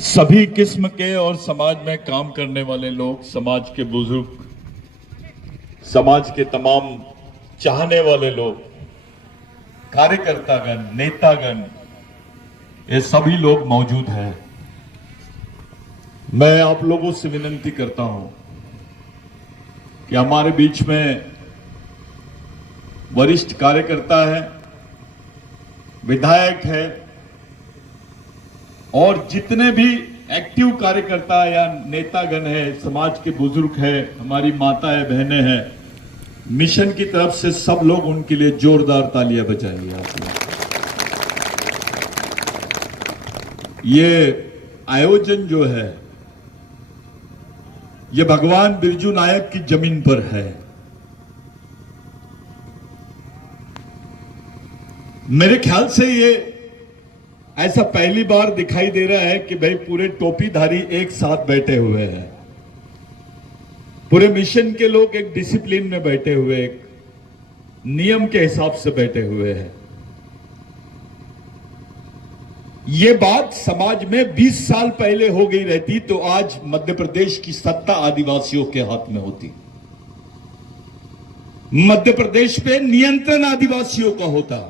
सभी किस्म के और समाज में काम करने वाले लोग, समाज के बुजुर्ग, समाज के तमाम चाहने वाले लोग, कार्यकर्तागण, नेतागण, ये सभी लोग मौजूद हैं। मैं आप लोगों से विनती करता हूं कि हमारे बीच में वरिष्ठ कार्यकर्ता है, विधायक है और जितने भी एक्टिव कार्यकर्ता या नेतागण है, समाज के बुजुर्ग है, हमारी माताएं बहनें हैं, मिशन की तरफ से सब लोग उनके लिए जोरदार तालियां बजाइए। आप ये आयोजन जो है ये भगवान बिरजू नायक की जमीन पर है। मेरे ख्याल से ये ऐसा पहली बार दिखाई दे रहा है कि भाई पूरे टोपीधारी एक साथ बैठे हुए हैं, पूरे मिशन के लोग एक डिसिप्लिन में बैठे हुए, एक नियम के हिसाब से बैठे हुए हैं। ये बात समाज में 20 साल पहले हो गई रहती तो आज मध्य प्रदेश की सत्ता आदिवासियों के हाथ में होती, मध्य प्रदेश पे नियंत्रण आदिवासियों का होता।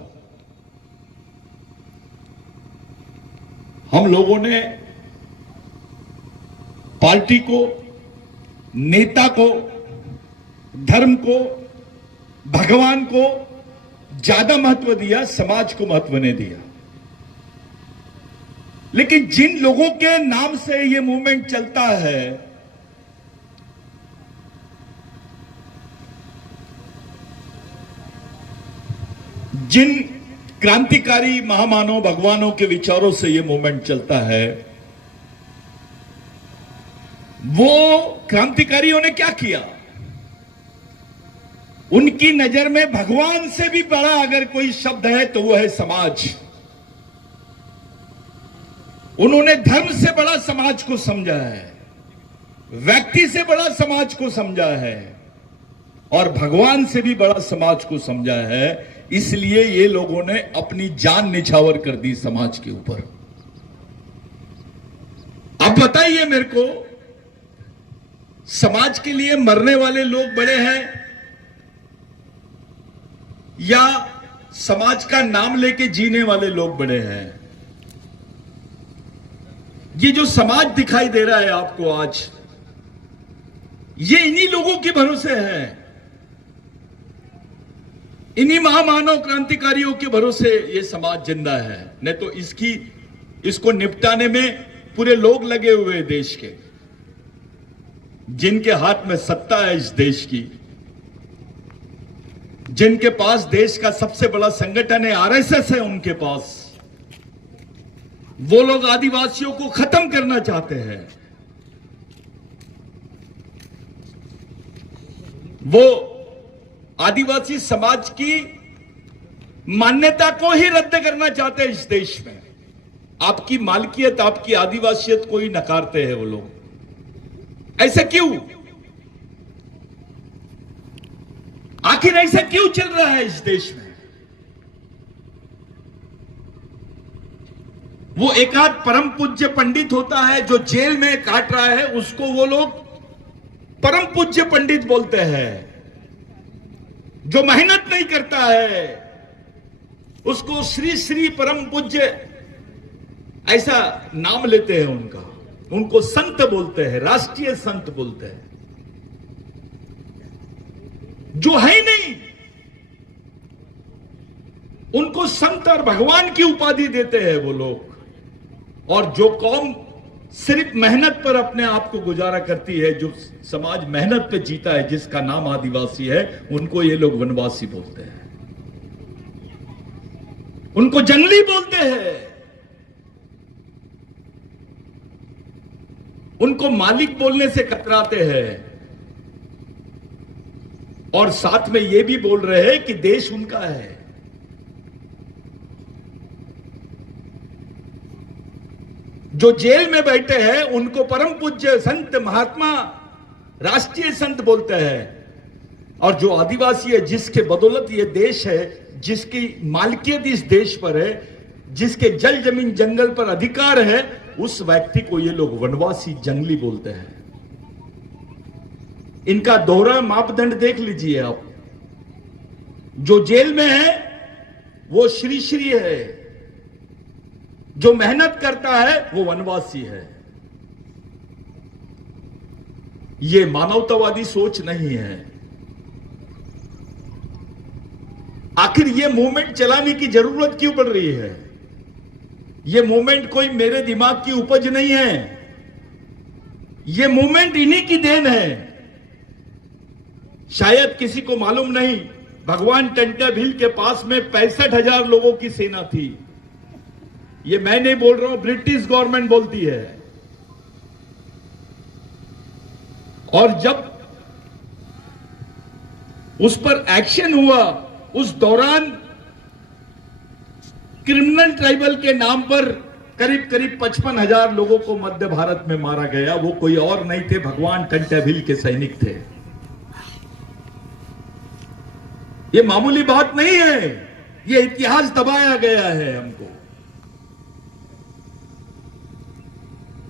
हम लोगों ने पार्टी को, नेता को, धर्म को, भगवान को ज्यादा महत्व दिया, समाज को महत्व नहीं दिया। लेकिन जिन लोगों के नाम से ये मूवमेंट चलता है, जिन क्रांतिकारी महामानव भगवानों के विचारों से ये मूवमेंट चलता है, वो क्रांतिकारियों ने क्या किया? उनकी नजर में भगवान से भी बड़ा अगर कोई शब्द है तो वो है समाज। उन्होंने धर्म से बड़ा समाज को समझा है, व्यक्ति से बड़ा समाज को समझा है और भगवान से भी बड़ा समाज को समझा है। इसलिए ये लोगों ने अपनी जान निछावर कर दी समाज के ऊपर। अब बताइए मेरे को, समाज के लिए मरने वाले लोग बड़े हैं या समाज का नाम लेके जीने वाले लोग बड़े हैं? ये जो समाज दिखाई दे रहा है आपको आज, ये इन्हीं लोगों के भरोसे है, इन्हीं महामानव क्रांतिकारियों के भरोसे ये समाज जिंदा है। नहीं तो इसको निपटाने में पूरे लोग लगे हुए हैं देश के, जिनके हाथ में सत्ता है इस देश की, जिनके पास देश का सबसे बड़ा संगठन है, आरएसएस है उनके पास। वो लोग आदिवासियों को खत्म करना चाहते हैं, वो आदिवासी समाज की मान्यता को ही रद्द करना चाहते हैं इस देश में। आपकी मालकियत, आपकी आदिवासियत को ही नकारते हैं वो लोग। ऐसा क्यों? आखिर ऐसा क्यों चल रहा है इस देश में? वो एक आध परम पूज्य पंडित होता है जो जेल में काट रहा है, उसको वो लोग परम पूज्य पंडित बोलते हैं। जो मेहनत नहीं करता है उसको श्री श्री परम पूज्य ऐसा नाम लेते हैं उनका, उनको संत बोलते हैं, राष्ट्रीय संत बोलते हैं। जो है नहीं उनको संत और भगवान की उपाधि देते हैं वो लोग। और जो कौम सिर्फ मेहनत पर अपने आप को गुजारा करती है, जो समाज मेहनत पे जीता है, जिसका नाम आदिवासी है, उनको ये लोग वनवासी बोलते हैं, उनको जंगली बोलते हैं, उनको मालिक बोलने से कतराते हैं और साथ में ये भी बोल रहे हैं कि देश उनका है। जो जेल में बैठे हैं उनको परम पूज्य संत, महात्मा, राष्ट्रीय संत बोलते हैं। और जो आदिवासी है, जिसके बदौलत ये देश है, जिसकी मालकियत इस देश पर है, जिसके जल जमीन जंगल पर अधिकार है, उस व्यक्ति को ये लोग वनवासी, जंगली बोलते हैं। इनका दोहरा मापदंड देख लीजिए आप। जो जेल में है वो श्री श्री है, जो मेहनत करता है वो वनवासी है। ये मानवतावादी सोच नहीं है। आखिर ये मूवमेंट चलाने की जरूरत क्यों पड़ रही है? ये मूवमेंट कोई मेरे दिमाग की उपज नहीं है। ये मूवमेंट इन्हीं की देन है। शायद किसी को मालूम नहीं, भगवान टंट्या भील के पास में 65,000 लोगों की सेना थी। ये मैं नहीं बोल रहा हूं, ब्रिटिश गवर्नमेंट बोलती है। और जब उस पर एक्शन हुआ, उस दौरान क्रिमिनल ट्राइबल के नाम पर करीब करीब 55,000 लोगों को मध्य भारत में मारा गया। वो कोई और नहीं थे, भगवान टंट्या भील के सैनिक थे। ये मामूली बात नहीं है, ये इतिहास दबाया गया है हमको।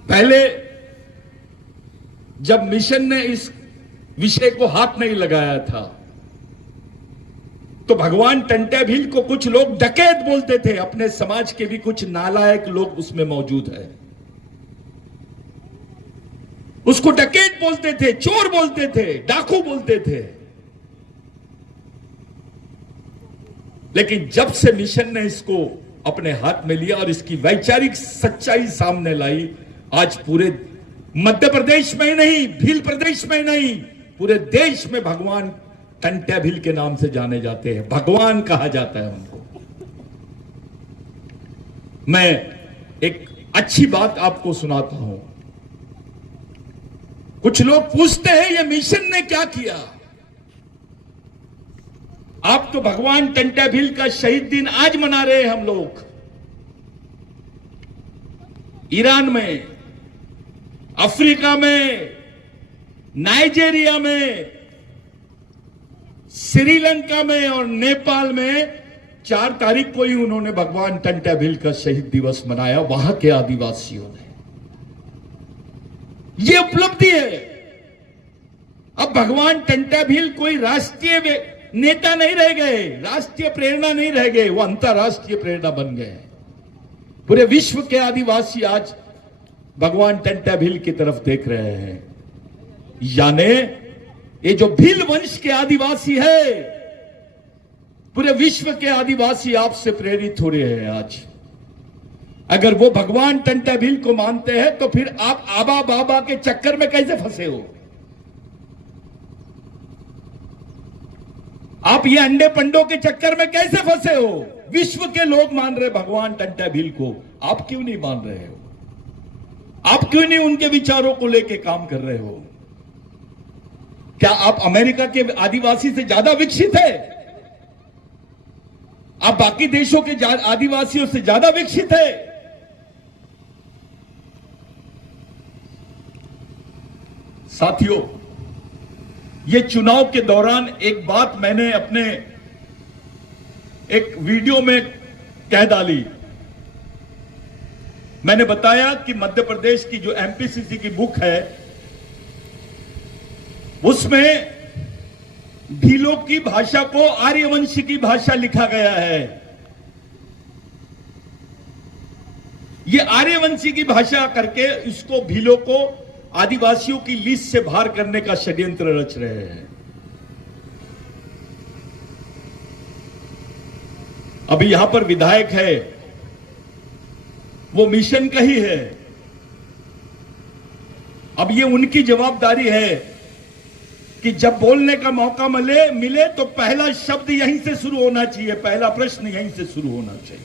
पहले जब मिशन ने इस विषय को हाथ नहीं लगाया था तो भगवान टंट्या भील को कुछ लोग डकैत बोलते थे। अपने समाज के भी कुछ नालायक लोग उसमें मौजूद है, उसको डकैत बोलते थे, चोर बोलते थे, डाकू बोलते थे। लेकिन जब से मिशन ने इसको अपने हाथ में लिया और इसकी वैचारिक सच्चाई सामने लाई, आज पूरे मध्य प्रदेश में ही नहीं, भील प्रदेश में ही नहीं, पूरे देश में भगवान टंट्या भील के नाम से जाने जाते हैं। भगवान कहा जाता है उनको। मैं एक अच्छी बात आपको सुनाता हूं। कुछ लोग पूछते हैं ये मिशन ने क्या किया? आप तो भगवान टंट्या भील का शहीद दिन आज मना रहे हैं हम लोग। ईरान में, अफ्रीका में, नाइजीरिया में, श्रीलंका में और नेपाल में 4 तारीख को ही उन्होंने भगवान टंट्या भील का शहीद दिवस मनाया, वहां के आदिवासियों ने। यह उपलब्धि है। अब भगवान टंट्या भील कोई राष्ट्रीय नेता नहीं रह गए, राष्ट्रीय प्रेरणा नहीं रह गए, वो अंतरराष्ट्रीय प्रेरणा बन गए। पूरे विश्व के आदिवासी आज भगवान टंट्या भील की तरफ देख रहे हैं। यानी ये जो भील वंश के आदिवासी है, पूरे विश्व के आदिवासी आपसे प्रेरित हो रहे हैं आज। अगर वो भगवान टंट्या भील को मानते हैं तो फिर आप आबा बाबा के चक्कर में कैसे फंसे हो? आप ये अंडे पंडों के चक्कर में कैसे फंसे हो? विश्व के लोग मान रहे भगवान टंट्या भील को, आप क्यों नहीं मान रहे हो? आप क्यों नहीं उनके विचारों को लेके काम कर रहे हो? क्या आप अमेरिका के आदिवासी से ज्यादा विकसित है? आप बाकी देशों के आदिवासियों से ज्यादा विकसित है? साथियों, ये चुनाव के दौरान एक बात मैंने अपने एक वीडियो में कह डाली। मैंने बताया कि मध्य प्रदेश की जो एमपीसीसी की बुक है उसमें भीलों की भाषा को आर्यवंशी की भाषा लिखा गया है। ये आर्यवंशी की भाषा करके इसको भीलों को आदिवासियों की लिस्ट से बाहर करने का षड्यंत्र रच रहे हैं। अभी यहां पर विधायक है, वो मिशन का ही है। अब ये उनकी जवाबदारी है कि जब बोलने का मौका मिले तो पहला शब्द यहीं से शुरू होना चाहिए, पहला प्रश्न यहीं से शुरू होना चाहिए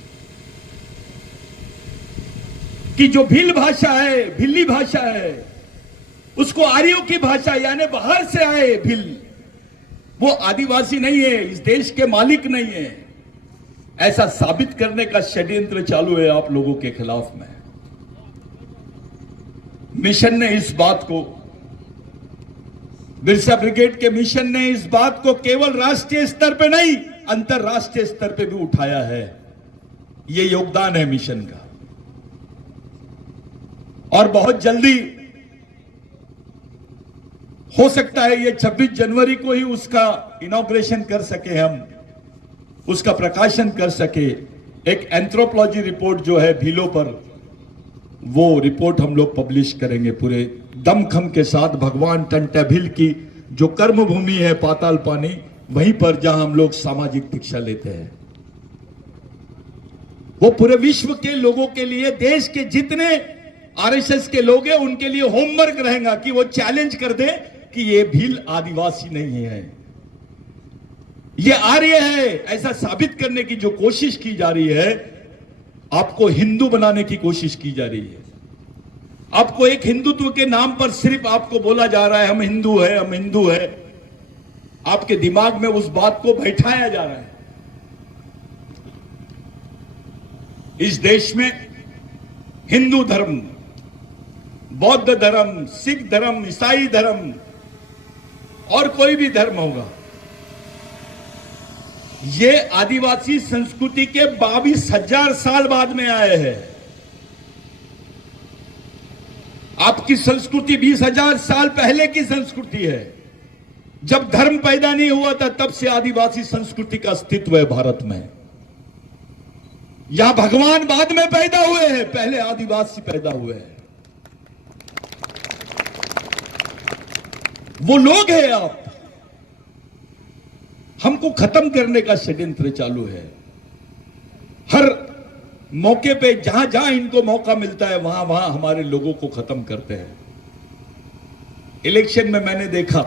कि जो भील भाषा है, भिल्ली भाषा है, उसको आर्यों की भाषा यानी बाहर से आए भील, वो आदिवासी नहीं है, इस देश के मालिक नहीं है, ऐसा साबित करने का षड्यंत्र चालू है आप लोगों के खिलाफ में। मिशन ने इस बात को, बिरसा ब्रिगेड के मिशन ने इस बात को केवल राष्ट्रीय स्तर पे नहीं, अंतरराष्ट्रीय स्तर पे भी उठाया है। ये योगदान है मिशन का। और बहुत जल्दी हो सकता है ये 26 जनवरी को ही उसका इनॉग्रेशन कर सके, हम उसका प्रकाशन कर सके। एक एंथ्रोपोलॉजी रिपोर्ट जो है भीलों पर, वो रिपोर्ट हम लोग पब्लिश करेंगे पूरे दमखम के साथ। भगवान टंटाभिल की जो कर्म भूमि है पाताल पानी, वहीं पर जहां हम लोग सामाजिक दीक्षा लेते हैं, वो पूरे विश्व के लोगों के लिए, देश के जितने आरएसएस के लोग हैं उनके लिए होमवर्क रहेगा कि वो चैलेंज कर दे कि ये भील आदिवासी नहीं है, ये आर्य है। ऐसा साबित करने की जो कोशिश की जा रही है, आपको हिंदू बनाने की कोशिश की जा रही है। आपको एक हिंदुत्व के नाम पर सिर्फ आपको बोला जा रहा है हम हिंदू है, हम हिंदू है। आपके दिमाग में उस बात को बैठाया जा रहा है। इस देश में हिंदू धर्म, बौद्ध धर्म, सिख धर्म, ईसाई धर्म और कोई भी धर्म होगा, ये आदिवासी संस्कृति के 22,000 साल बाद में आए हैं। आपकी संस्कृति 20,000 साल पहले की संस्कृति है। जब धर्म पैदा नहीं हुआ था तब से आदिवासी संस्कृति का अस्तित्व है भारत में। यहां भगवान बाद में पैदा हुए हैं, पहले आदिवासी पैदा हुए हैं। वो लोग हैं आप। हमको खत्म करने का षड्यंत्र चालू है। हर मौके पे जहां जहां इनको मौका मिलता है वहां वहां हमारे लोगों को खत्म करते हैं। इलेक्शन में मैंने देखा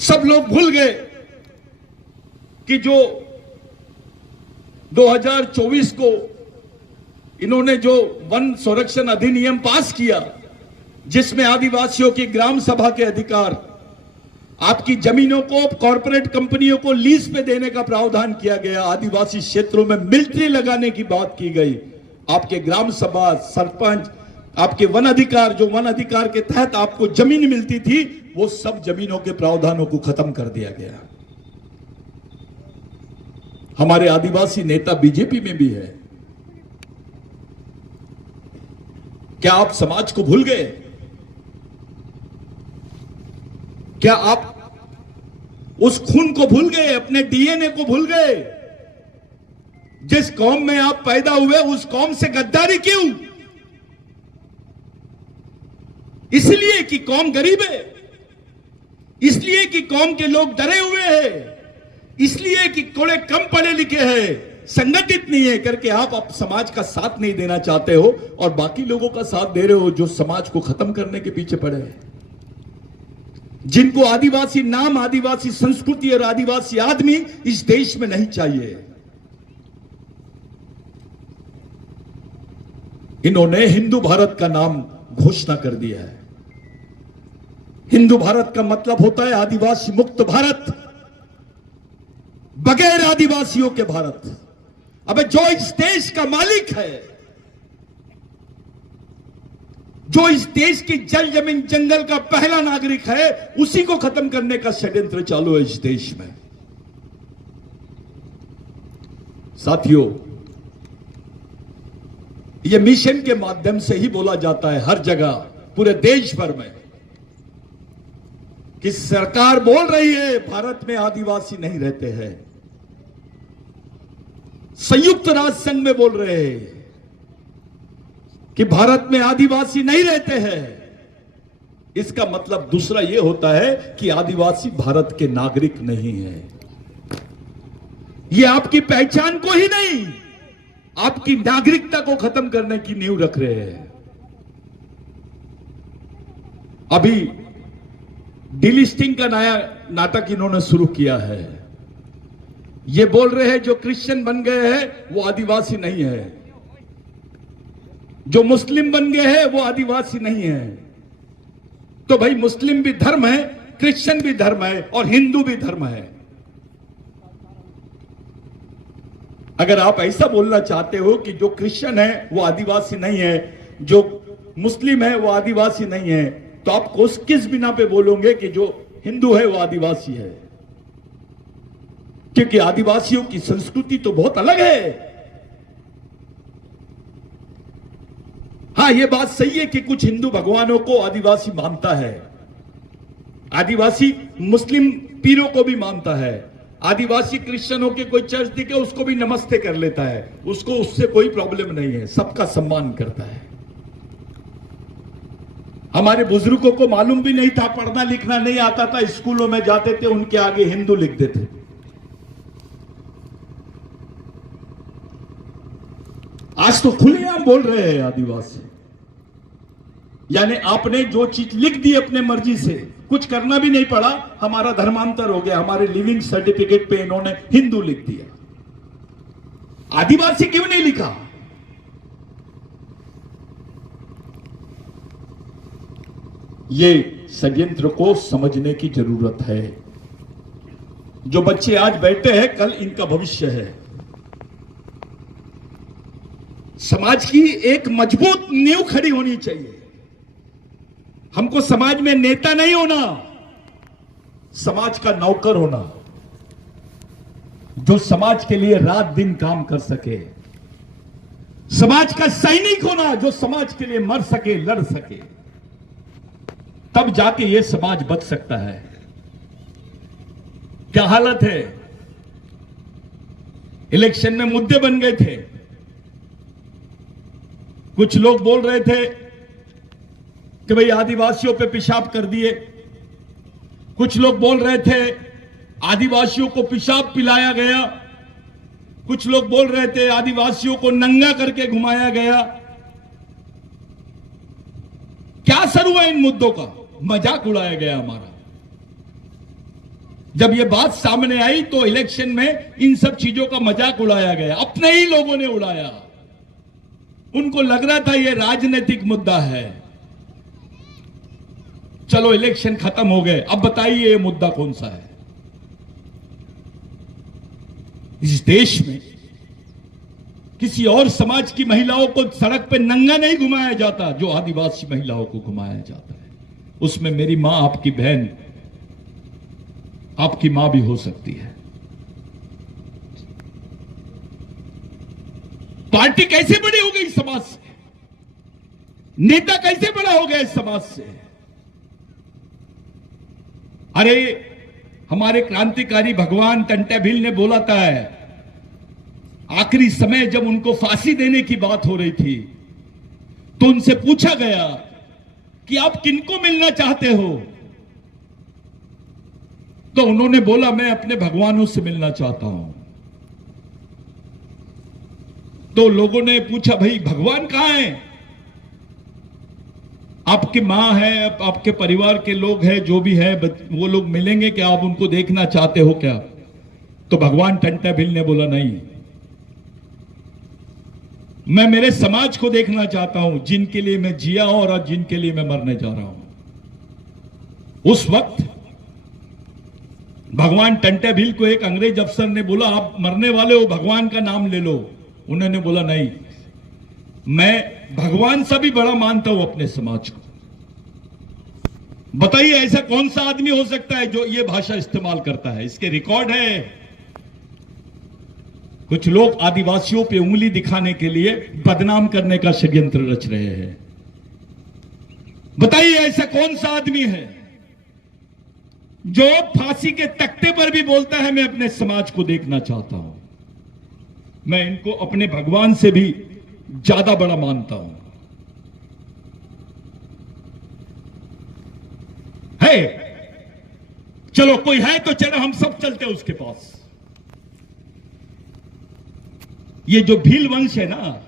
सब लोग भूल गए कि जो 2024 को इन्होंने जो वन संरक्षण अधिनियम पास किया, जिसमें आदिवासियों की ग्राम सभा के अधिकार, आपकी जमीनों को कॉरपोरेट कंपनियों को लीज पे देने का प्रावधान किया गया, आदिवासी क्षेत्रों में मिलिट्री लगाने की बात की गई, आपके ग्राम सभा, सरपंच, आपके वन अधिकार, जो वन अधिकार के तहत आपको जमीन मिलती थी, वो सब जमीनों के प्रावधानों को खत्म कर दिया गया। हमारे आदिवासी नेता बीजेपी में भी है। क्या आप समाज को भूल गए? क्या आप उस खून को भूल गए, अपने डीएनए को भूल गए? जिस कौम में आप पैदा हुए उस कौम से गद्दारी क्यों? इसलिए कि कौम गरीब है, इसलिए कि कौम के लोग डरे हुए हैं, इसलिए कि थोड़े कम पढ़े लिखे हैं, संगठित नहीं है करके आप समाज का साथ नहीं देना चाहते हो और बाकी लोगों का साथ दे रहे हो जो समाज को खत्म करने के पीछे पड़े हैं, जिनको आदिवासी नाम, आदिवासी संस्कृति और आदिवासी आदमी इस देश में नहीं चाहिए। इन्होंने हिंदू भारत का नाम घोषणा कर दिया है। हिंदू भारत का मतलब होता है आदिवासी मुक्त भारत, बगैर आदिवासियों के भारत। अबे जो इस देश का मालिक है, जो इस देश की जल जमीन जंगल का पहला नागरिक है, उसी को खत्म करने का षड्यंत्र चालू है इस देश में। साथियों, यह मिशन के माध्यम से ही बोला जाता है हर जगह, पूरे देश भर में, कि सरकार बोल रही है भारत में आदिवासी नहीं रहते हैं। संयुक्त राष्ट्र संघ में बोल रहे हैं कि भारत में आदिवासी नहीं रहते हैं। इसका मतलब दूसरा यह होता है कि आदिवासी भारत के नागरिक नहीं है। यह आपकी पहचान को ही नहीं, आपकी नागरिकता को खत्म करने की नींव रख रहे हैं। अभी डिलिस्टिंग का नया नाटक इन्होंने शुरू किया है। ये बोल रहे हैं जो क्रिश्चियन बन गए हैं वो आदिवासी नहीं है, जो मुस्लिम बन गए हैं वो आदिवासी नहीं है। तो भाई मुस्लिम भी धर्म है, क्रिश्चियन भी धर्म है और हिंदू भी धर्म है। अगर आप ऐसा बोलना चाहते हो कि जो क्रिश्चियन है वो आदिवासी नहीं है, जो मुस्लिम है वो आदिवासी नहीं है, तो आप किस बिना पे बोलोगे कि जो हिंदू है वो आदिवासी है? क्योंकि आदिवासियों की संस्कृति तो बहुत अलग है। हाँ, हां, यह बात सही है कि कुछ हिंदू भगवानों को आदिवासी मानता है, आदिवासी मुस्लिम पीरों को भी मानता है, आदिवासी क्रिश्चियनों के कोई चर्च दिखे उसको भी नमस्ते कर लेता है, उसको उससे कोई प्रॉब्लम नहीं है, सबका सम्मान करता है। हमारे बुजुर्गों को मालूम भी नहीं था, पढ़ना लिखना नहीं आता था, स्कूलों में जाते थे उनके आगे हिंदू लिख देते। आज तो खुलेआम बोल रहे हैं आदिवासी, यानी आपने जो चीज लिख दी अपने मर्जी से, कुछ करना भी नहीं पड़ा, हमारा धर्मांतर हो गया, हमारे लिविंग सर्टिफिकेट पे इन्होंने हिंदू लिख दिया। आदिवासी क्यों नहीं लिखा? ये षड्यंत्र को समझने की जरूरत है। जो बच्चे आज बैठे हैं, कल इनका भविष्य है। समाज की एक मजबूत नींव खड़ी होनी चाहिए। हमको समाज में नेता नहीं होना, समाज का नौकर होना, जो समाज के लिए रात दिन काम कर सके, समाज का सैनिक होना, जो समाज के लिए मर सके, लड़ सके, तब जाके यह समाज बच सकता है। क्या हालत है? इलेक्शन में मुद्दे बन गए थे। कुछ लोग बोल रहे थे कि भाई आदिवासियों पे पेशाब कर दिए, कुछ लोग बोल रहे थे आदिवासियों को पेशाब पिलाया गया, कुछ लोग बोल रहे थे आदिवासियों को नंगा करके घुमाया गया। क्या असर हुआ इन मुद्दों का? मजाक उड़ाया गया हमारा। जब यह बात सामने आई तो इलेक्शन में इन सब चीजों का मजाक उड़ाया गया, अपने ही लोगों ने उड़ाया। उनको लग रहा था यह राजनीतिक मुद्दा है। चलो इलेक्शन खत्म हो गए, अब बताइए यह मुद्दा कौन सा है? इस देश में किसी और समाज की महिलाओं को सड़क पे नंगा नहीं घुमाया जाता जो आदिवासी महिलाओं को घुमाया जाता है। उसमें मेरी मां, आपकी बहन, आपकी मां भी हो सकती है। पार्टी कैसे बड़ी हो गई समाज से? नेता कैसे बड़ा हो गया इस समाज से? अरे हमारे क्रांतिकारी भगवान टंट्या भील ने बोला था, आखिरी समय जब उनको फांसी देने की बात हो रही थी तो उनसे पूछा गया कि आप किनको मिलना चाहते हो? तो उन्होंने बोला मैं अपने भगवानों से मिलना चाहता हूं। तो लोगों ने पूछा भाई भगवान कहां है? आपकी मां है, आपके परिवार के लोग हैं, जो भी है वो लोग मिलेंगे क्या? आप उनको देखना चाहते हो क्या? तो भगवान टंट्या भील ने बोला नहीं, मैं मेरे समाज को देखना चाहता हूं, जिनके लिए मैं जिया हूं और जिनके लिए मैं मरने जा रहा हूं। उस वक्त भगवान टंट्या भील को एक अंग्रेज अफसर ने बोला आप मरने वाले हो, भगवान का नाम ले लो। उन्होंने बोला नहीं, मैं भगवान से भी बड़ा मानता हूं अपने समाज को। बताइए ऐसा कौन सा आदमी हो सकता है जो ये भाषा इस्तेमाल करता है? इसके रिकॉर्ड है। कुछ लोग आदिवासियों पे उंगली दिखाने के लिए बदनाम करने का षड्यंत्र रच रहे हैं। बताइए ऐसा कौन सा आदमी है जो फांसी के तख्ते पर भी बोलता है मैं अपने समाज को देखना चाहता हूं? मैं इनको अपने भगवान से भी ज्यादा बड़ा मानता हूं। है चलो कोई है तो चलो हम सब चलते हैं उसके पास। ये जो भील वंश है ना,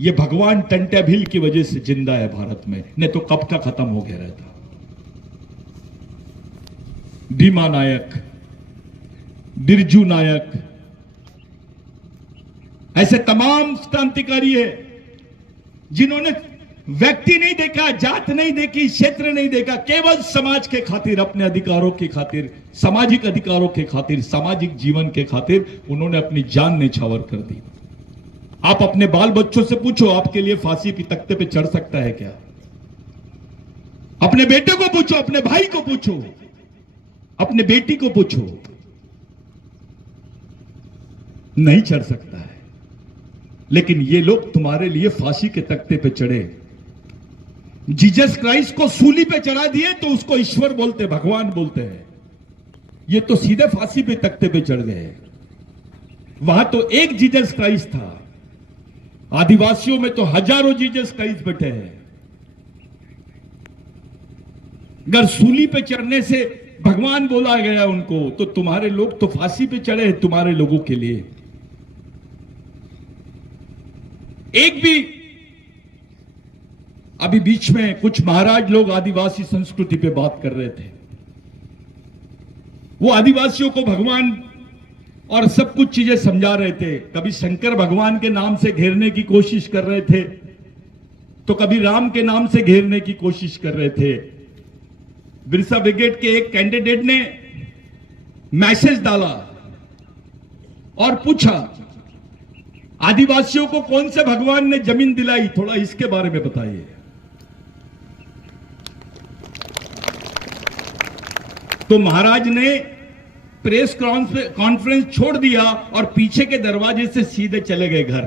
ये भगवान टंट्या भील की वजह से जिंदा है भारत में, नहीं तो कब का खत्म हो गया रहता। भीमा नायक, बिरजू नायक, ऐसे तमाम क्रांतिकारी है जिन्होंने व्यक्ति नहीं देखा, जात नहीं देखी, क्षेत्र नहीं देखा, केवल समाज के खातिर, अपने अधिकारों की खातिर, सामाजिक अधिकारों के खातिर, सामाजिक जीवन के खातिर उन्होंने अपनी जान न्यौछावर कर दी। आप अपने बाल बच्चों से पूछो आपके लिए फांसी के तख्ते पे चढ़ सकता है क्या? अपने बेटे को पूछो, अपने भाई को पूछो, अपने बेटी को पूछो, नहीं चढ़ सकता है। लेकिन ये लोग तुम्हारे लिए फांसी के तख्ते पे चढ़े। जीसस क्राइस्ट को सूली पे चढ़ा दिए तो उसको ईश्वर बोलते, भगवान बोलते हैं। ये तो सीधे फांसी पे तख्ते पे चढ़ गए। वहां तो एक जीसस क्राइस्ट था, आदिवासियों में तो हजारों जीसस क्राइस्ट बैठे हैं। अगर सूली पे चढ़ने से भगवान बोला गया उनको, तो तुम्हारे लोग तो फांसी पे चढ़े हैं तुम्हारे लोगों के लिए। एक भी अभी बीच में कुछ महाराज लोग आदिवासी संस्कृति पे बात कर रहे थे। वो आदिवासियों को भगवान और सब कुछ चीजें समझा रहे थे। कभी शंकर भगवान के नाम से घेरने की कोशिश कर रहे थे, तो कभी राम के नाम से घेरने की कोशिश कर रहे थे। बिरसा ब्रिगेड के एक कैंडिडेट ने मैसेज डाला और पूछा, आदिवासियों को कौन से भगवान ने जमीन दिलाई, थोड़ा इसके बारे में बताइए। तो महाराज ने प्रेस कॉन्फ्रेंस छोड़ दिया और पीछे के दरवाजे से सीधे चले गए घर,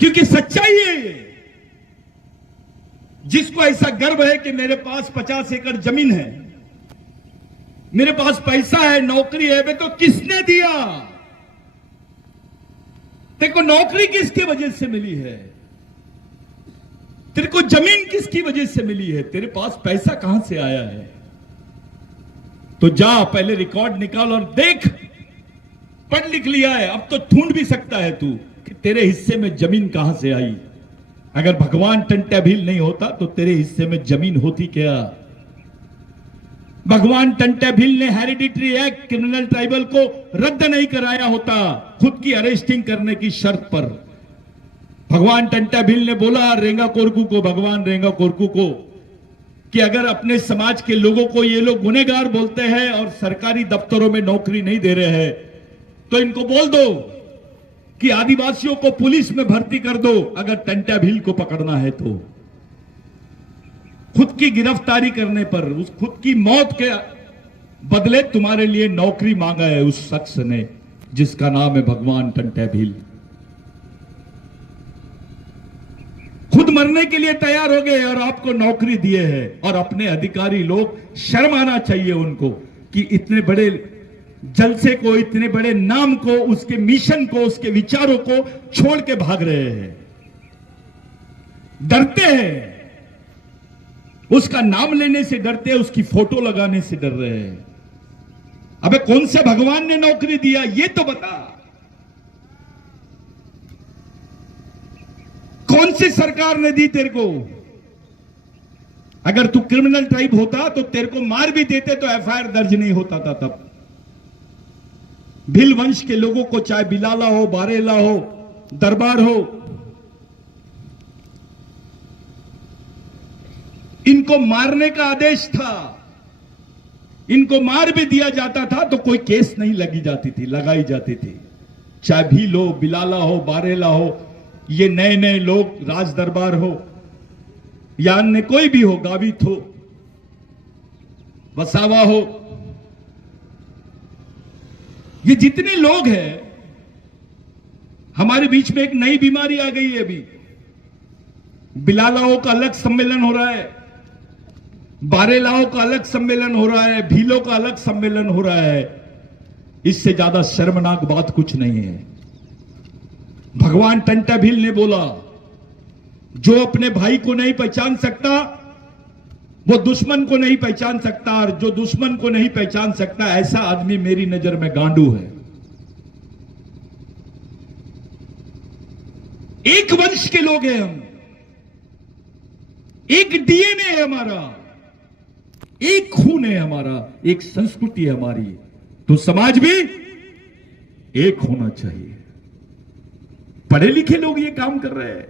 क्योंकि सच्चाई है ये। जिसको ऐसा गर्व है कि मेरे पास 50 एकड़ जमीन है, मेरे पास पैसा है, नौकरी है, वे तो किसने दिया? तेरे को नौकरी किसकी वजह से मिली है? तेरे को जमीन किसकी वजह से मिली है? तेरे पास पैसा कहां से आया है? तो जा पहले रिकॉर्ड निकाल और देख। पढ़ लिख लिया है, अब तो ढूंढ भी सकता है तू कि तेरे हिस्से में जमीन कहां से आई। अगर भगवान टंट्या भील नहीं होता तो तेरे हिस्से में जमीन होती क्या? भगवान टंट्या भील ने हेरिडिटरी एक्ट क्रिमिनल ट्राइबल को रद्द नहीं कराया होता खुद की अरेस्टिंग करने की शर्त पर। भगवान टंट्या भील ने बोला रेंगा कोरकू को, भगवान रेंगा कोरकू को, कि अगर अपने समाज के लोगों को ये लोग गुनहगार बोलते हैं और सरकारी दफ्तरों में नौकरी नहीं दे रहे हैं, तो इनको बोल दो कि आदिवासियों को पुलिस में भर्ती कर दो अगर टंट्या भील को पकड़ना है तो। खुद की गिरफ्तारी करने पर, उस खुद की मौत के बदले तुम्हारे लिए नौकरी मांगा है उस शख्स ने जिसका नाम है भगवान टंट्या भील। खुद मरने के लिए तैयार हो गए और आपको नौकरी दिए हैं। और अपने अधिकारी लोग, शर्म आना चाहिए उनको कि इतने बड़े जलसे को, इतने बड़े नाम को, उसके मिशन को, उसके विचारों को छोड़ के भाग रहे हैं। डरते हैं, उसका नाम लेने से डरते हैं, उसकी फोटो लगाने से डर रहे हैं। अबे कौन से भगवान ने नौकरी दिया ये तो बता। कौन सी सरकार ने दी तेरे को? अगर तू क्रिमिनल ट्राइब होता तो तेरे को मार भी देते तो एफआईआर दर्ज नहीं होता था तब। भील वंश के लोगों को, चाहे बिलाला हो, बारेला हो, दरबार हो, इनको मारने का आदेश था। इनको मार भी दिया जाता था तो कोई केस नहीं लगाई जाती थी। चाहे भील हो, बिलाला हो, बारेला हो, ये नए नए लोग, राज दरबार हो या अन्य कोई भी हो, गावित हो, वसावा हो, ये जितने लोग हैं, हमारे बीच में एक नई बीमारी आ गई है अभी। बिलालाओं का अलग सम्मेलन हो रहा है, बारेलाओं का अलग सम्मेलन हो रहा है, भीलों का अलग सम्मेलन हो रहा है। इससे ज्यादा शर्मनाक बात कुछ नहीं है। भगवान टंट्या भील ने बोला, जो अपने भाई को नहीं पहचान सकता वो दुश्मन को नहीं पहचान सकता, और जो दुश्मन को नहीं पहचान सकता ऐसा आदमी मेरी नजर में गांडू है। एक वंश के लोग हैं हम, एक डीएनए है हमारा, एक खून है हमारा, एक संस्कृति है हमारी, तो समाज भी एक होना चाहिए। पढ़े लिखे लोग ये काम कर रहे हैं,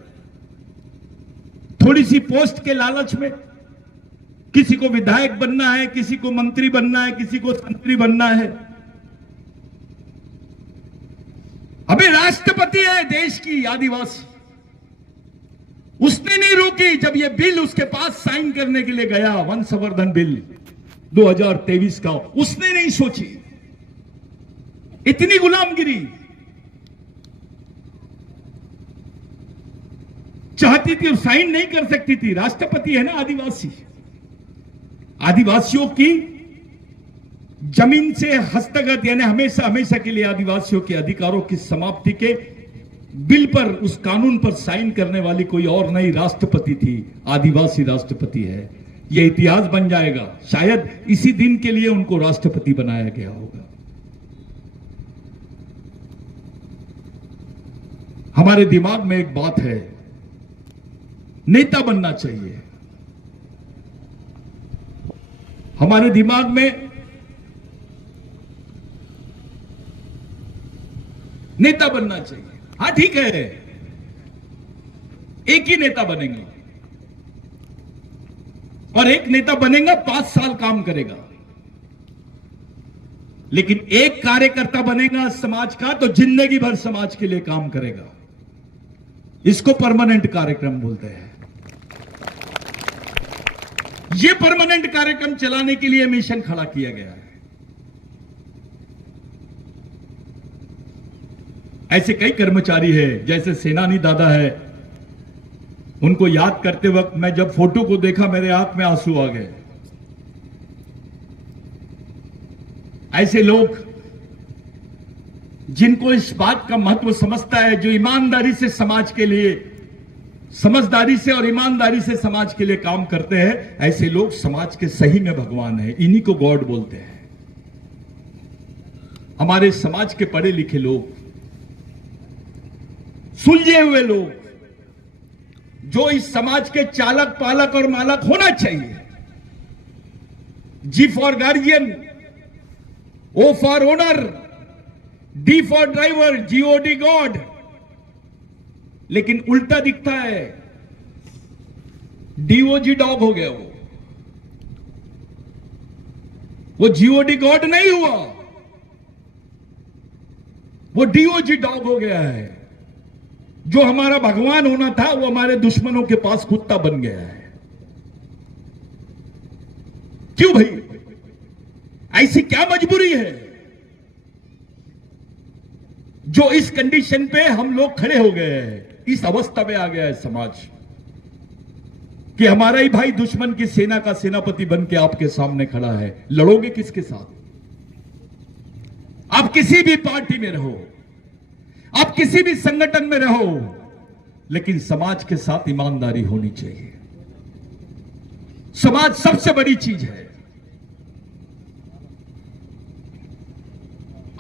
थोड़ी सी पोस्ट के लालच में। किसी को विधायक बनना है, किसी को मंत्री बनना है, किसी को मंत्री बनना है। अबे राष्ट्रपति है देश की आदिवासी, उसने नहीं रोकी जब ये बिल उसके पास साइन करने के लिए गया, वन संवर्धन बिल 2023 का, उसने नहीं सोची। इतनी गुलामगिरी। चाहती थी और साइन नहीं कर सकती थी। राष्ट्रपति है ना आदिवासी, आदिवासियों की जमीन से हस्तगत, यानी हमेशा हमेशा के लिए आदिवासियों के अधिकारों की समाप्ति के बिल पर, उस कानून पर साइन करने वाली कोई और नई राष्ट्रपति थी, आदिवासी राष्ट्रपति है। यह इतिहास बन जाएगा। शायद इसी दिन के लिए उनको राष्ट्रपति बनाया गया होगा। हमारे दिमाग में एक बात है, नेता बनना चाहिए। हमारे दिमाग में नेता बनना चाहिए। हाँ ठीक है, एक ही नेता बनेंगे और एक नेता बनेगा 5 साल काम करेगा, लेकिन एक कार्यकर्ता बनेगा समाज का तो जिंदगी भर समाज के लिए काम करेगा। इसको परमानेंट कार्यक्रम बोलते हैं। यह परमानेंट कार्यक्रम चलाने के लिए मिशन खड़ा किया गया है। ऐसे कई कर्मचारी हैं, जैसे सेनानी दादा है, उनको याद करते वक्त मैं जब फोटो को देखा मेरे आंख में आंसू आ गए। ऐसे लोग जिनको इस बात का महत्व समझता है, जो ईमानदारी से समाज के लिए, समझदारी से और ईमानदारी से समाज के लिए काम करते हैं, ऐसे लोग समाज के सही में भगवान है। इन्हीं को गॉड बोलते हैं। हमारे समाज के पढ़े लिखे लोग, सुलझे हुए लोग, जो इस समाज के चालक, पालक और मालक होना चाहिए। G for guardian, O for owner, D for driver, G O D God. लेकिन उल्टा दिखता है, डीओजी डॉग हो गया। वो जीओडी गॉड नहीं हुआ, वो डीओजी डॉग हो गया है। जो हमारा भगवान होना था वो हमारे दुश्मनों के पास कुत्ता बन गया है। क्यों भाई, ऐसी क्या मजबूरी है जो इस कंडीशन पे हम लोग खड़े हो गए हैं? इस अवस्था में आ गया है समाज कि हमारा ही भाई दुश्मन की सेना का सेनापति बन के आपके सामने खड़ा है। लड़ोगे किसके साथ? आप किसी भी पार्टी में रहो, आप किसी भी संगठन में रहो, लेकिन समाज के साथ ईमानदारी होनी चाहिए। समाज सबसे बड़ी चीज है।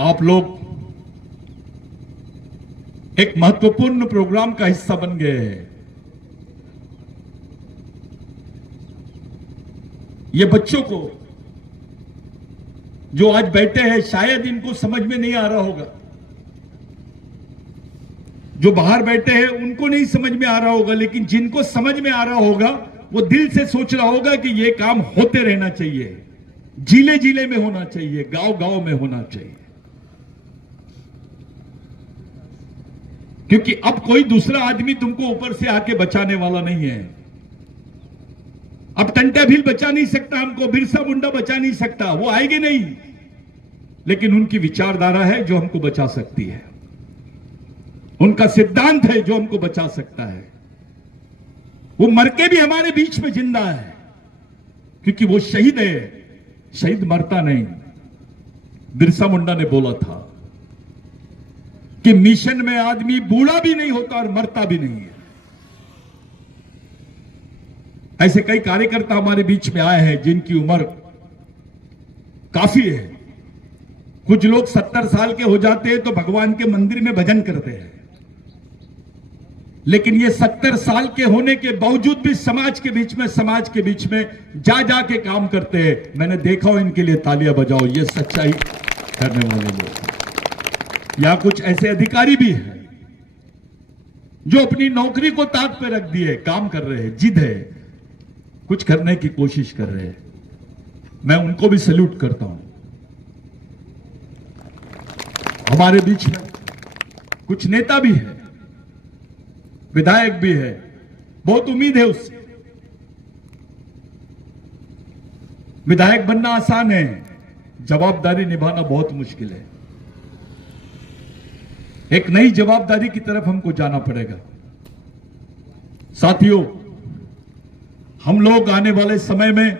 आप लोग एक महत्वपूर्ण प्रोग्राम का हिस्सा बन गए हैं। ये बच्चों को जो आज बैठे हैं, शायद इनको समझ में नहीं आ रहा होगा। जो बाहर बैठे हैं उनको नहीं समझ में आ रहा होगा, लेकिन जिनको समझ में आ रहा होगा वो दिल से सोच रहा होगा कि ये काम होते रहना चाहिए, जिले जिले में होना चाहिए, गांव गांव में होना चाहिए। क्योंकि अब कोई दूसरा आदमी तुमको ऊपर से आके बचाने वाला नहीं है। अब टंटा भील बचा नहीं सकता हमको, बिरसा मुंडा बचा नहीं सकता, वो आएंगे नहीं। लेकिन उनकी विचारधारा है जो हमको बचा सकती है, उनका सिद्धांत है जो हमको बचा सकता है। वो मर के भी हमारे बीच में जिंदा है, क्योंकि वो शहीद है। शहीद मरता नहीं। बिरसा मुंडा ने बोला था कि मिशन में आदमी बूढ़ा भी नहीं होता और मरता भी नहीं है। ऐसे कई कार्यकर्ता हमारे बीच में आए हैं जिनकी उम्र काफी है। कुछ लोग 70 साल के हो जाते हैं तो भगवान के मंदिर में भजन करते हैं, लेकिन ये 70 साल के होने के बावजूद भी समाज के बीच में जा जा के काम करते हैं। मैंने देखा हो, इनके लिए तालियां बजाओ। ये सच्चाई करने वाले लोग। या कुछ ऐसे अधिकारी भी हैं जो अपनी नौकरी को ताक पे रख दिए, काम कर रहे हैं, जिद है, कुछ करने की कोशिश कर रहे हैं। मैं उनको भी सैल्यूट करता हूं। हमारे बीच में कुछ नेता भी है, विधायक भी है, बहुत उम्मीद है उससे। विधायक बनना आसान है, जवाबदारी निभाना बहुत मुश्किल है। एक नई जवाबदारी की तरफ हमको जाना पड़ेगा। साथियों, हम लोग आने वाले समय में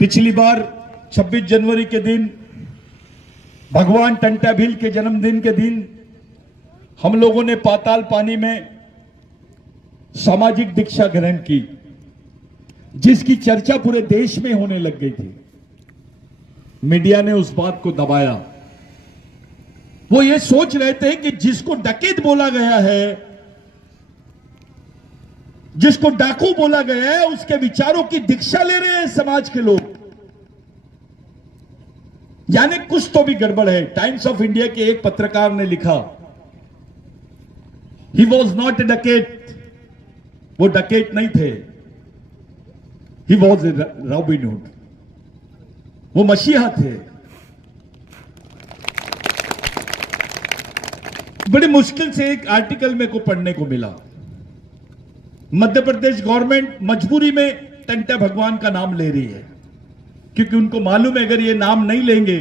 पिछली बार 26 जनवरी के दिन भगवान टंटा भील के जन्मदिन के दिन हम लोगों ने पाताल पानी में सामाजिक दीक्षा ग्रहण की, जिसकी चर्चा पूरे देश में होने लग गई थी। मीडिया ने उस बात को दबाया। वो ये सोच रहे थे कि जिसको डकैत बोला गया है, जिसको डाकू बोला गया है, उसके विचारों की दीक्षा ले रहे हैं समाज के लोग। यानी कुछ तो भी गड़बड़ है। टाइम्स ऑफ इंडिया के एक पत्रकार ने लिखा, ही वॉज नॉट ए डकैत, वो डकैत नहीं थे, he was a robin hood, वो मसीहा थे। बड़ी मुश्किल से एक आर्टिकल मेरे को पढ़ने को मिला। मध्य प्रदेश गवर्नमेंट मजबूरी में टंटा भगवान का नाम ले रही है, क्योंकि उनको मालूम है अगर ये नाम नहीं लेंगे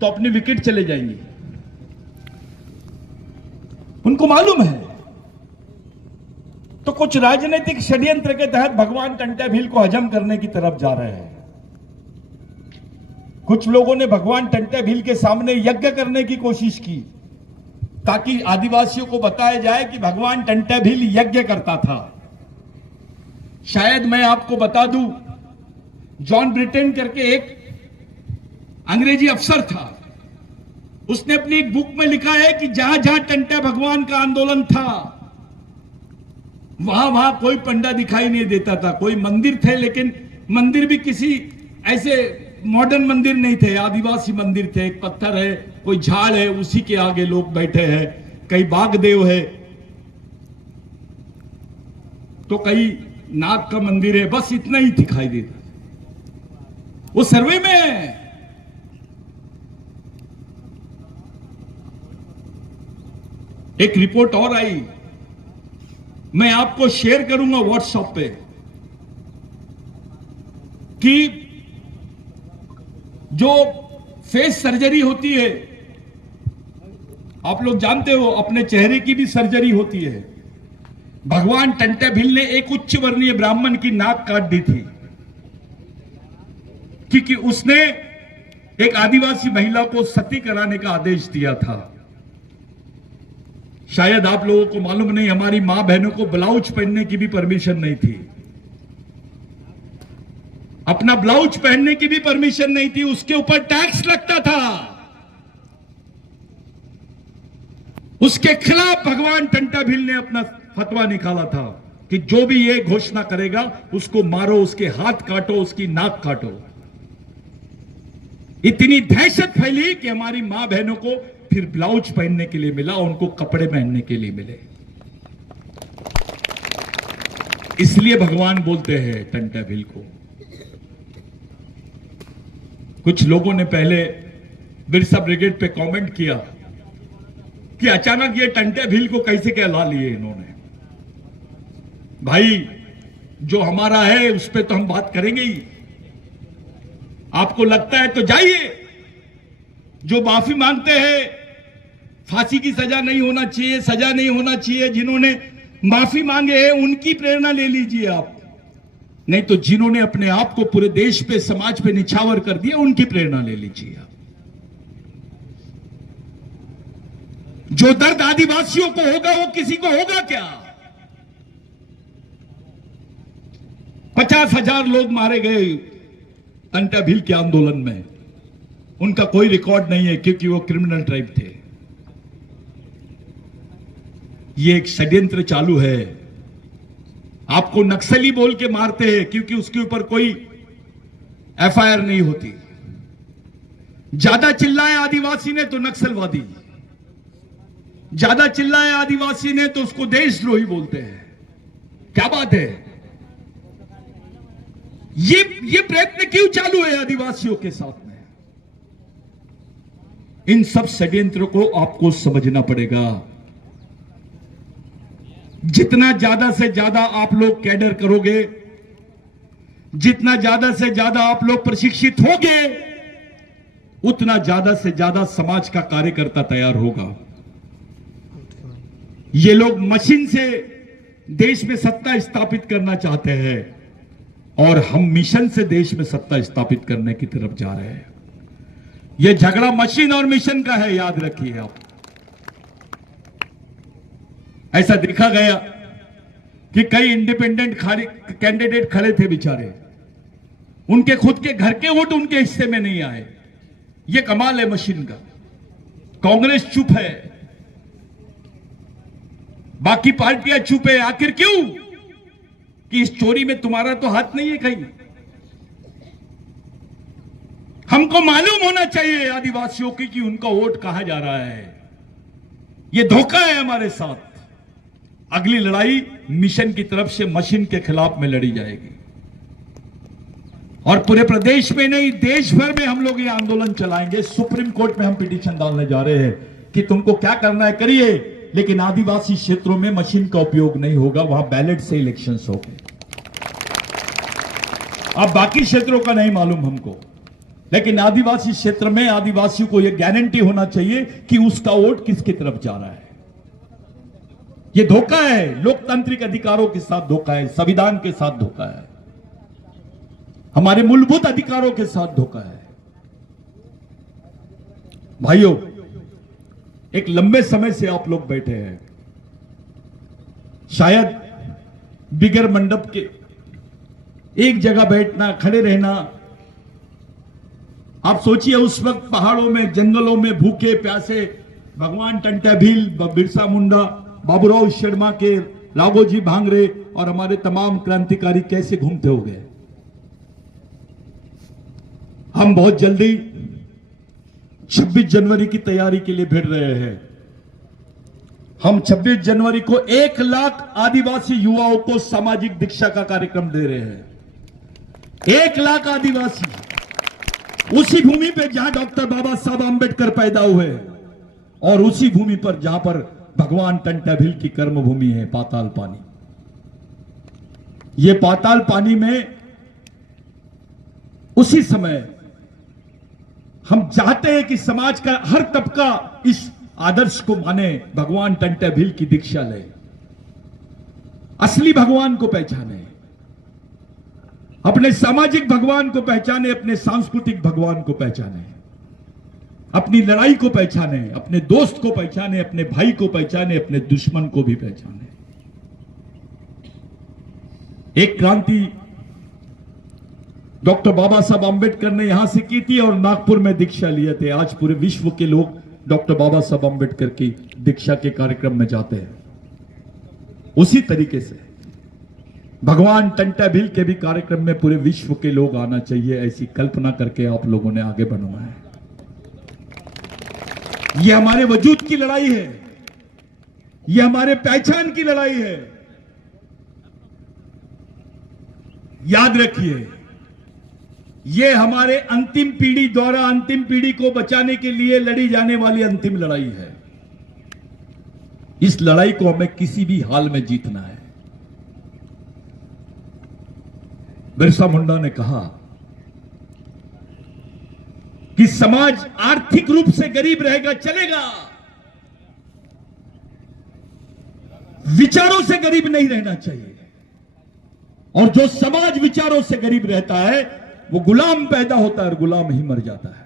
तो अपनी विकेट चले जाएंगे। उनको मालूम है। तो कुछ राजनीतिक षड्यंत्र के तहत भगवान टंटा भील को हजम करने की तरफ जा रहे हैं। कुछ लोगों ने भगवान टंटा भील के सामने यज्ञ करने की कोशिश की, ताकि आदिवासियों को बताया जाए कि भगवान टंटा भील यज्ञ करता था। शायद मैं आपको बता दूं, जॉन ब्रिटेन करके एक अंग्रेजी अफसर था, उसने अपनी एक बुक में लिखा है कि जहां जहां टंटा भगवान का आंदोलन था वहां वहां कोई पंडा दिखाई नहीं देता था। कोई मंदिर थे, लेकिन मंदिर भी किसी ऐसे मॉडर्न मंदिर नहीं थे, आदिवासी मंदिर थे। एक पत्थर है, कोई झाड़ है, उसी के आगे लोग बैठे हैं। कई बागदेव है तो कई नाग का मंदिर है, बस इतना ही दिखाई देता। वो सर्वे में है। एक रिपोर्ट और आई, मैं आपको शेयर करूंगा व्हाट्सएप पे, कि जो फेस सर्जरी होती है, आप लोग जानते हो अपने चेहरे की भी सर्जरी होती है। भगवान टंटा भील ने एक उच्च वर्णीय ब्राह्मण की नाक काट दी थी, क्योंकि उसने एक आदिवासी महिला को सती कराने का आदेश दिया था। शायद आप लोगों को मालूम नहीं, हमारी मां बहनों को ब्लाउज पहनने की भी परमिशन नहीं थी, अपना ब्लाउज पहनने की भी परमिशन नहीं थी, उसके ऊपर टैक्स लगता था। उसके खिलाफ भगवान टंटा भील ने अपना फतवा निकाला था कि जो भी ये घोषणा करेगा उसको मारो, उसके हाथ काटो, उसकी नाक काटो। इतनी दहशत फैली कि हमारी मां बहनों को फिर ब्लाउज पहनने के लिए मिला, उनको कपड़े पहनने के लिए मिले। इसलिए भगवान बोलते हैं टंटा भील को। कुछ लोगों ने पहले बिरसा ब्रिगेड पे कमेंट किया कि अचानक ये टंटा भील को कैसे कहला लिए इन्होंने। भाई, जो हमारा है उस पे तो हम बात करेंगे ही। आपको लगता है तो जाइए, जो माफी मांगते हैं, फांसी की सजा नहीं होना चाहिए, सजा नहीं होना चाहिए, जिन्होंने माफी मांगे हैं उनकी प्रेरणा ले लीजिए आप। नहीं तो जिन्होंने अपने आप को पूरे देश पे, समाज पे निछावर कर दिया, उनकी प्रेरणा ले लीजिए आप। जो दर्द आदिवासियों को होगा वो किसी को होगा क्या? 50,000 लोग मारे गए टंटा भील के आंदोलन में, उनका कोई रिकॉर्ड नहीं है, क्योंकि वो क्रिमिनल ट्राइब थे। ये एक षड्यंत्र चालू है। आपको नक्सली बोल के मारते हैं क्योंकि उसके ऊपर कोई एफआईआर नहीं होती। ज्यादा चिल्लाए आदिवासी ने तो नक्सलवादी, ज्यादा चिल्लाए आदिवासी ने तो उसको देशद्रोही बोलते हैं। क्या बात है? ये प्रयत्न क्यों चालू है आदिवासियों के साथ में? इन सब षड्यंत्रों को आपको समझना पड़ेगा। जितना ज्यादा से ज्यादा आप लोग कैडर करोगे, जितना ज्यादा से ज्यादा आप लोग प्रशिक्षित होगे, उतना ज्यादा से ज्यादा समाज का कार्यकर्ता तैयार होगा। ये लोग मशीन से देश में सत्ता स्थापित करना चाहते हैं और हम मिशन से देश में सत्ता स्थापित करने की तरफ जा रहे हैं। यह झगड़ा मशीन और मिशन का है, याद रखिए आप। ऐसा देखा गया कि कई इंडिपेंडेंट कैंडिडेट खड़े थे बेचारे, उनके खुद के घर के वोट उनके हिस्से में नहीं आए। यह कमाल है मशीन का। कांग्रेस चुप है, बाकी पार्टियां चुप है। आखिर क्यों? कि इस चोरी में तुम्हारा तो हाथ नहीं है कहीं। हमको मालूम होना चाहिए आदिवासियों की कि उनका वोट कहां जा रहा है। यह धोखा है हमारे साथ। अगली लड़ाई मिशन की तरफ से मशीन के खिलाफ में लड़ी जाएगी और पूरे प्रदेश में नहीं, देश भर में हम लोग ये आंदोलन चलाएंगे। सुप्रीम कोर्ट में हम पिटीशन डालने जा रहे हैं कि तुमको क्या करना है करिए, लेकिन आदिवासी क्षेत्रों में मशीन का उपयोग नहीं होगा, वहां बैलेट से इलेक्शंस होंगे। अब बाकी क्षेत्रों का नहीं मालूम हमको, लेकिन आदिवासी क्षेत्र में आदिवासियों को यह गारंटी होना चाहिए कि उसका वोट किसकी तरफ जा रहा है। यह धोखा है, लोकतांत्रिक अधिकारों के साथ धोखा है, संविधान के साथ धोखा है, हमारे मूलभूत अधिकारों के साथ धोखा है। भाइयों, एक लंबे समय से आप लोग बैठे हैं, शायद बिगर मंडप के एक जगह बैठना, खड़े रहना। आप सोचिए उस वक्त पहाड़ों में, जंगलों में भूखे प्यासे भगवान टंटा भील, बिरसा मुंडा, बाबूराव शर्मा के, राघोजी भांगरे और हमारे तमाम क्रांतिकारी कैसे घूमते हो गए। हम बहुत जल्दी 26 जनवरी की तैयारी के लिए भिड़ रहे हैं। हम 26 जनवरी को 1 लाख आदिवासी युवाओं को सामाजिक दीक्षा का कार्यक्रम दे रहे हैं। 1 लाख आदिवासी, उसी भूमि पे जहां डॉक्टर बाबा साहब आंबेडकर पैदा हुए और उसी भूमि पर जहां पर भगवान टंटा भील की कर्म भूमि है, पाताल पानी। ये पाताल पानी में उसी समय हम चाहते हैं कि समाज का हर तबका इस आदर्श को माने, भगवान टंटा भील की दीक्षा ले, असली भगवान को पहचाने, अपने सामाजिक भगवान को पहचाने, अपने सांस्कृतिक भगवान को पहचाने, अपनी लड़ाई को पहचाने, अपने दोस्त को पहचाने, अपने भाई को पहचाने, अपने दुश्मन को भी पहचाने। एक क्रांति डॉक्टर बाबा साहब आंबेडकर ने यहां से की थी और नागपुर में दीक्षा लिए थे। आज पूरे विश्व के लोग डॉक्टर बाबा साहब आंबेडकर की दीक्षा के कार्यक्रम में जाते हैं। उसी तरीके से भगवान टंटा भील के भी कार्यक्रम में पूरे विश्व के लोग आना चाहिए, ऐसी कल्पना करके आप लोगों ने आगे बढ़ना है। यह हमारे वजूद की लड़ाई है, यह हमारे पहचान की लड़ाई है। याद रखिए, यह हमारे अंतिम पीढ़ी द्वारा अंतिम पीढ़ी को बचाने के लिए लड़ी जाने वाली अंतिम लड़ाई है। इस लड़ाई को हमें किसी भी हाल में जीतना है। बिरसा मुंडा ने कहा कि समाज आर्थिक रूप से गरीब रहेगा चलेगा, विचारों से गरीब नहीं रहना चाहिए। और जो समाज विचारों से गरीब रहता है वो गुलाम पैदा होता है और गुलाम ही मर जाता है।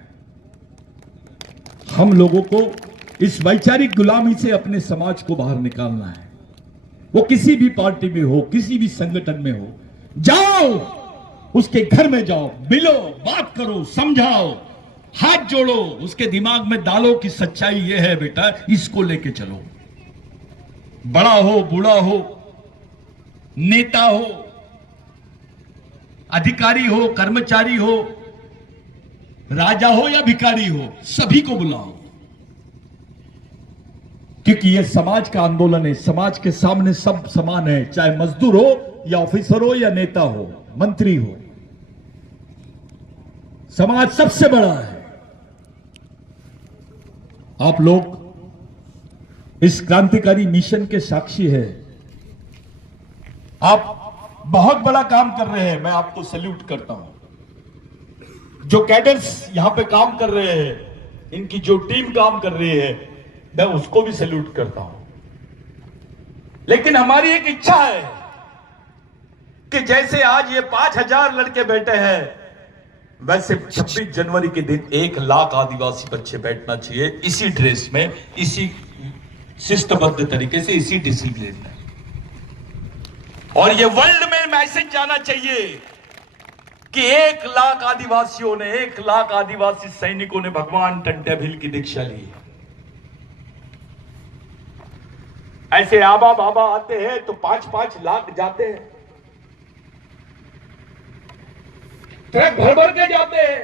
हम लोगों को इस वैचारिक गुलामी से अपने समाज को बाहर निकालना है। वो किसी भी पार्टी में हो, किसी भी संगठन में हो, जाओ उसके घर में जाओ, मिलो, बात करो, समझाओ, हाथ जोड़ो, उसके दिमाग में डालो कि सच्चाई ये है बेटा, इसको लेके चलो। बड़ा हो, बूढ़ा हो, नेता हो, अधिकारी हो, कर्मचारी हो, राजा हो या भिखारी हो, सभी को बुलाओ, क्योंकि यह समाज का आंदोलन है। समाज के सामने सब समान है, चाहे मजदूर हो या ऑफिसर हो या नेता हो, मंत्री हो, समाज सबसे बड़ा है। आप लोग इस क्रांतिकारी मिशन के साक्षी है। आप बहुत बड़ा काम कर रहे हैं, मैं आपको सैल्यूट करता हूं। जो कैडर्स यहां पे काम कर रहे हैं, इनकी जो टीम काम कर रही है, मैं उसको भी सैल्यूट करता हूं। लेकिन हमारी एक इच्छा है कि जैसे आज ये 5,000 लड़के बैठे हैं, वैसे 26 जनवरी के दिन 1 लाख आदिवासी बच्चे बैठना चाहिए, इसी ड्रेस में, इसी शिस्तबद्ध तरीके से, इसी डिसिप्लिन में। और ये वर्ल्ड में मैसेज जाना चाहिए कि 1 लाख आदिवासियों ने, 1 लाख आदिवासी सैनिकों ने भगवान टंट्या भील की दीक्षा ली है। ऐसे आबा बाबा आते हैं तो 5-5 लाख जाते हैं, ट्रक भर भर के जाते हैं,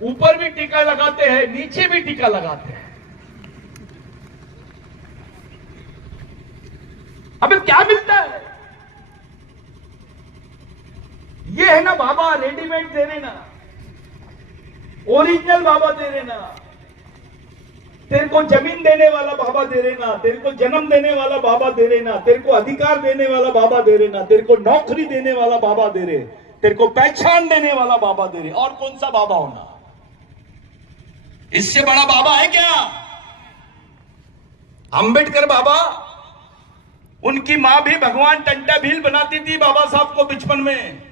ऊपर भी टीका लगाते हैं, नीचे भी टीका लगाते हैं। अबे क्या मिलता है? ये है ना बाबा, रेडीमेड दे रहे ना, ओरिजिनल बाबा दे रहे ना, तेरे को जमीन देने वाला बाबा दे रहे ना, तेरे को जन्म देने वाला बाबा दे रहे ना, तेरे को अधिकार देने वाला बाबा दे रहे ना, तेरे को नौकरी देने वाला बाबा दे रहे, तेरे को पहचान देने वाला बाबा दे रहे। और कौन सा बाबा होना? इससे बड़ा बाबा है क्या? अंबेडकर बाबा, उनकी मां भी भगवान टंट्या भील बनाती थी बाबा साहब को बचपन में।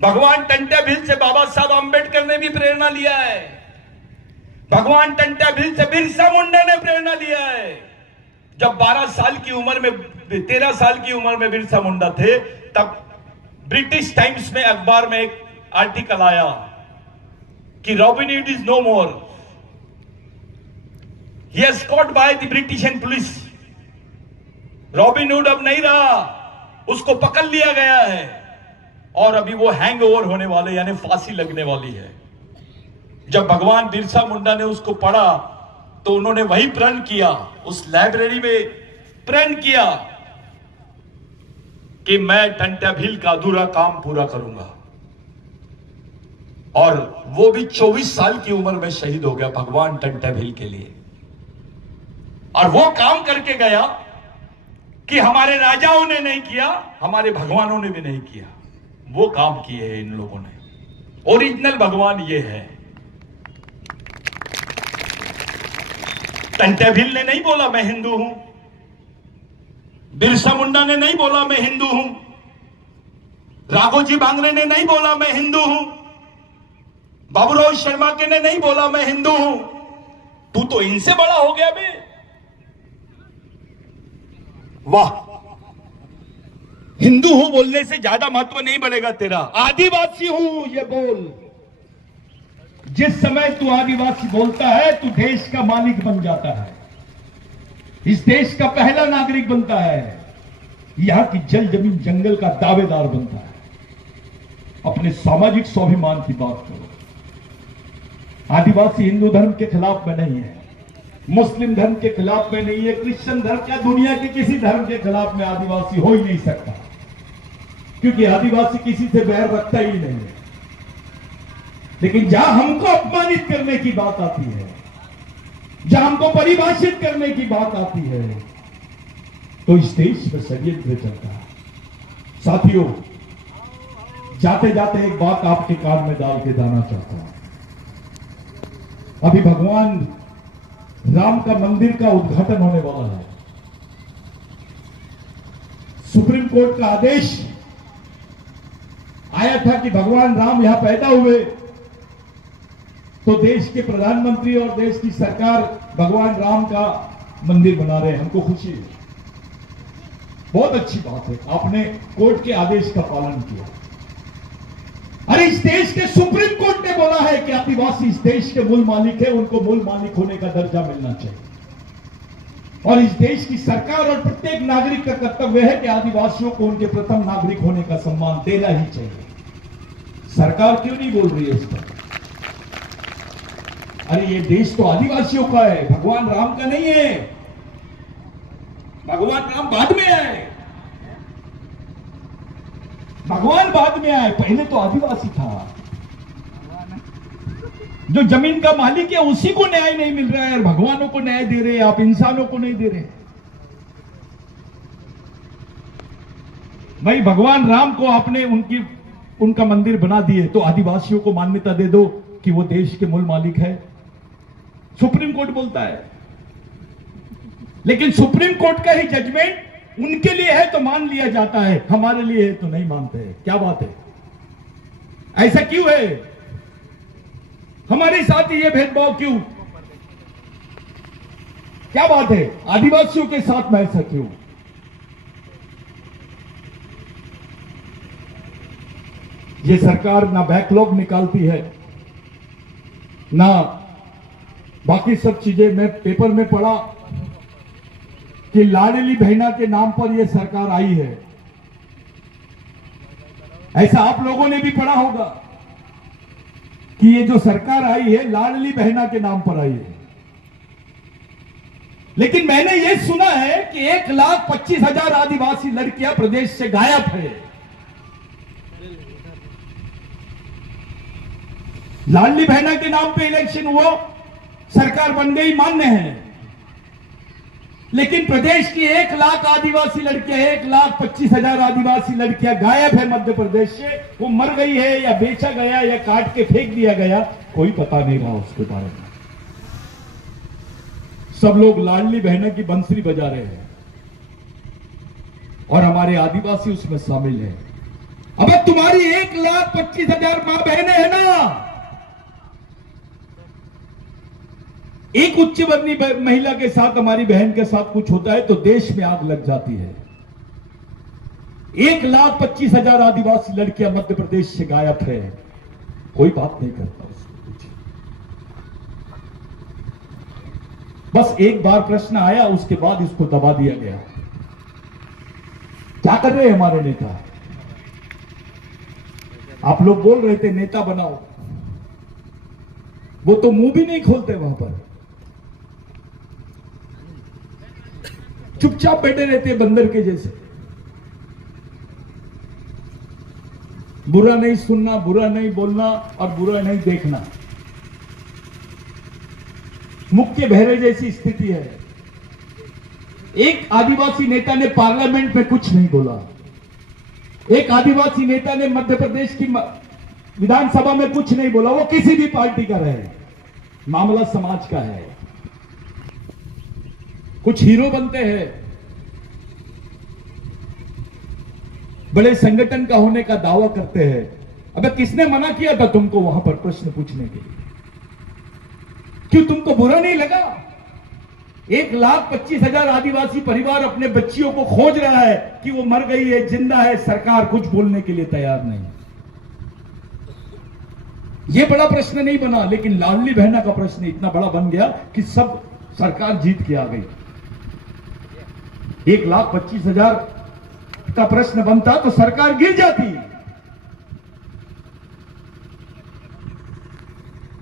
भगवान टंट्या भील से बाबा साहब अंबेडकर ने भी प्रेरणा लिया है। भगवान टंट्या भील से बिरसा मुंडा ने प्रेरणा लिया है। जब 12 साल की उम्र में, 13 साल की उम्र में बिरसा मुंडा थे, तब ब्रिटिश टाइम्स में, अखबार में एक आर्टिकल आया कि Robin Hood is no more, he is caught by the British and police. Robin Hood अब नहीं रहा, उसको पकड़ लिया गया है और अभी वो हैंग ओवर होने वाले, यानी फांसी लगने वाली है। जब भगवान बिरसा मुंडा ने उसको पढ़ा तो उन्होंने वही प्रण किया, उस लाइब्रेरी में प्रण किया कि मैं टंट्या भील का अधूरा काम पूरा करूंगा। और वो भी 24 साल की उम्र में शहीद हो गया भगवान टंट्या भील के लिए। और वो काम करके गया कि हमारे राजाओं ने नहीं किया, हमारे भगवानों ने भी नहीं किया, वो काम किए हैं इन लोगों ने। ओरिजिनल भगवान ये है। टंट्या भील ने नहीं बोला मैं हिंदू हूं, बिरसा मुंडा ने नहीं बोला मैं हिंदू हूं, राघोजी भांगरे ने नहीं बोला मैं हिंदू हूं, बाबूराव शर्मा के ने नहीं बोला मैं हिंदू हूं। तू तो इनसे बड़ा हो गया बे। वाह, हिंदू हूं बोलने से ज्यादा महत्व नहीं बढ़ेगा तेरा। आदिवासी हूं ये बोल। जिस समय तू आदिवासी बोलता है, तू देश का मालिक बन जाता है, इस देश का पहला नागरिक बनता है, यहां की जल जमीन जंगल का दावेदार बनता है। अपने सामाजिक स्वाभिमान की बात करो। आदिवासी हिंदू धर्म के खिलाफ में नहीं है, मुस्लिम धर्म के खिलाफ में नहीं है, क्रिश्चियन धर्म या दुनिया के किसी धर्म के खिलाफ में आदिवासी हो ही नहीं सकता, क्योंकि आदिवासी किसी से बैर रखता ही नहीं है। लेकिन जहां हमको अपमानित करने की बात आती है, जहां हमको परिभाषित करने की बात आती है, तो इस देश में षड्यंत्र चलता है। साथियों, जाते जाते एक बात आपके कान में डाल के जाना चाहता हूं। अभी भगवान राम का मंदिर का उद्घाटन होने वाला है। सुप्रीम कोर्ट का आदेश आया था कि भगवान राम यहां पैदा हुए तो देश के प्रधानमंत्री और देश की सरकार भगवान राम का मंदिर बना रहे हैं। हमको खुशी है, बहुत अच्छी बात है, आपने कोर्ट के आदेश का पालन किया। अरे इस देश के सुप्रीम कोर्ट ने बोला है कि आदिवासी इस देश के मूल मालिक है, उनको मूल मालिक होने का दर्जा मिलना चाहिए। और इस देश की सरकार और प्रत्येक नागरिक का कर्तव्य है कि आदिवासियों को उनके प्रथम नागरिक होने का सम्मान देना ही चाहिए। सरकार क्यों नहीं बोल रही है इस पर? अरे ये देश तो आदिवासियों का है, भगवान राम का नहीं है। भगवान राम बाद में आए, भगवान बाद में आए, पहले तो आदिवासी था। जो जमीन का मालिक है उसी को न्याय नहीं मिल रहा है, और भगवानों को न्याय दे रहे हैं आप, इंसानों को नहीं दे रहे। भाई भगवान राम को आपने उनका मंदिर बना दिए तो आदिवासियों को मान्यता दे दो कि वो देश के मूल मालिक है। सुप्रीम कोर्ट बोलता है। लेकिन सुप्रीम कोर्ट का ही जजमेंट उनके लिए है तो मान लिया जाता है, हमारे लिए है तो नहीं मानते हैं। क्या बात है? ऐसा क्यों है? हमारे साथ ये भेदभाव क्यों? क्या बात है? आदिवासियों के साथ में ऐसा क्यों? ये सरकार ना बैकलॉग निकालती है, ना बाकी सब चीजें। मैं पेपर में पढ़ा कि लाडली बहना के नाम पर यह सरकार आई है। ऐसा आप लोगों ने भी पढ़ा होगा कि ये जो सरकार आई है लाडली बहना के नाम पर आई है। लेकिन मैंने यह सुना है कि 1,25,000 आदिवासी लड़कियां प्रदेश से गायब है। लाडली बहना के नाम पे इलेक्शन हुआ, सरकार बन गई, मान्य है। लेकिन प्रदेश की 1 लाख आदिवासी लड़कियां, 1,25,000 आदिवासी लड़कियां गायब है मध्य प्रदेश से। वो मर गई है या बेचा गया या काट के फेंक दिया गया, कोई पता नहीं रहा उसके बारे में। सब लोग लाडली बहना की बंसरी बजा रहे हैं और हमारे आदिवासी उसमें शामिल है। अब तुम्हारी 1,25,000 मां बहनें हैं ना, एक उच्च वर्णीय महिला के साथ, हमारी बहन के साथ कुछ होता है तो देश में आग लग जाती है। 1,25,000 आदिवासी लड़कियां मध्य प्रदेश से गायब है, कोई बात नहीं करता उसको कुछ। बस एक बार प्रश्न आया, उसके बाद इसको दबा दिया गया। क्या कर रहे हैं हमारे नेता? आप लोग बोल रहे थे नेता बनाओ, वो तो मुंह भी नहीं खोलते वहां पर, चुपचाप बैठे रहते हैं बंदर के जैसे। बुरा नहीं सुनना, बुरा नहीं बोलना और बुरा नहीं देखना, मुख के बहरे जैसी स्थिति है। एक आदिवासी नेता ने पार्लियामेंट में कुछ नहीं बोला, एक आदिवासी नेता ने मध्य प्रदेश की विधानसभा में कुछ नहीं बोला। वो किसी भी पार्टी का रहे, मामला समाज का है। कुछ हीरो बनते हैं, बड़े संगठन का होने का दावा करते हैं। अबे किसने मना किया था तुमको वहां पर प्रश्न पूछने के लिए? क्यों तुमको बुरा नहीं लगा? 1,25,000 आदिवासी परिवार अपने बच्चियों को खोज रहा है कि वो मर गई है, जिंदा है, सरकार कुछ बोलने के लिए तैयार नहीं। ये बड़ा प्रश्न नहीं बना, लेकिन लाडली बहना का प्रश्न इतना बड़ा बन गया कि सब सरकार जीत के आ गई। 1,25,000 का प्रश्न बनता तो सरकार गिर जाती।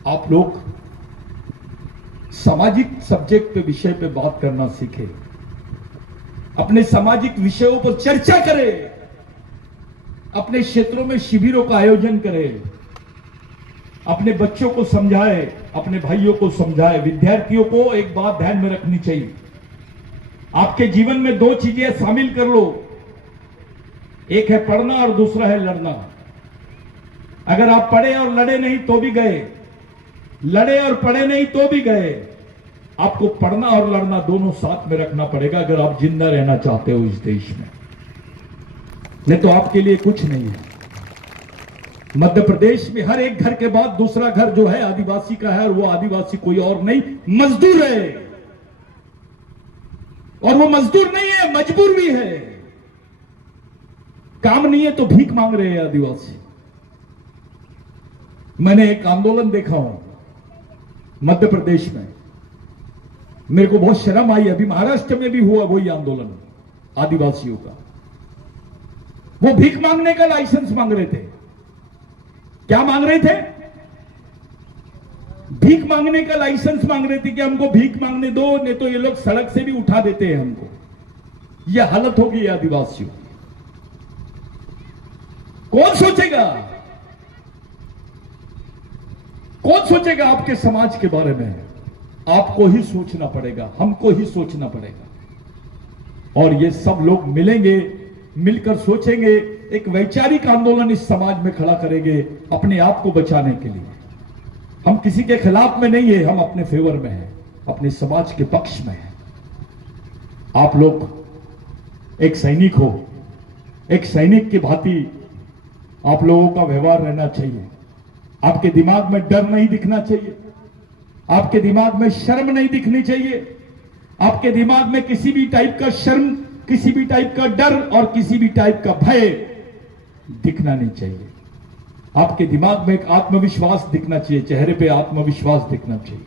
आप लोग सामाजिक सब्जेक्ट पे, विषय पे बात करना सीखे, अपने सामाजिक विषयों पर चर्चा करें, अपने क्षेत्रों में शिविरों का आयोजन करें, अपने बच्चों को समझाए, अपने भाइयों को समझाए। विद्यार्थियों को एक बात ध्यान में रखनी चाहिए, आपके जीवन में 2 चीजें शामिल कर लो, एक है पढ़ना और दूसरा है लड़ना। अगर आप पढ़े और लड़े नहीं तो भी गए, लड़े और पढ़े नहीं तो भी गए। आपको पढ़ना और लड़ना दोनों साथ में रखना पड़ेगा अगर आप जिंदा रहना चाहते हो इस देश में, नहीं तो आपके लिए कुछ नहीं है। मध्य प्रदेश में हर एक घर के बाद दूसरा घर जो है आदिवासी का है, और वो आदिवासी कोई और नहीं, मजदूर है। और वो मजदूर नहीं है, मजबूर भी है। काम नहीं है तो भीख मांग रहे हैं आदिवासी। मैंने एक आंदोलन देखा हूं मध्य प्रदेश में, मेरे को बहुत शर्म आई। अभी महाराष्ट्र में भी हुआ वही आंदोलन आदिवासियों का। वो भीख मांगने का लाइसेंस मांग रहे थे। क्या मांग रहे थे? भीख मांगने का लाइसेंस मांग रहे थे कि हमको भीख मांगने दो, नहीं तो ये लोग सड़क से भी उठा देते हैं हमको। ये हालत होगी आदिवासियों की। कौन सोचेगा? कौन सोचेगा आपके समाज के बारे में? आपको ही सोचना पड़ेगा, हमको ही सोचना पड़ेगा। और ये सब लोग मिलेंगे, मिलकर सोचेंगे, एक वैचारिक आंदोलन इस समाज में खड़ा करेंगे अपने आप को बचाने के लिए। हम किसी के खिलाफ में नहीं है, हम अपने फेवर में हैं, अपने समाज के पक्ष में हैं। आप लोग एक सैनिक हो, एक सैनिक की भांति आप लोगों का व्यवहार रहना चाहिए। आपके दिमाग में डर नहीं दिखना चाहिए, आपके दिमाग में शर्म नहीं दिखनी चाहिए, आपके दिमाग में किसी भी टाइप का शर्म, किसी भी टाइप का डर और किसी भी टाइप का भय दिखना नहीं चाहिए। आपके दिमाग में एक आत्मविश्वास दिखना चाहिए, चेहरे पे आत्मविश्वास दिखना चाहिए,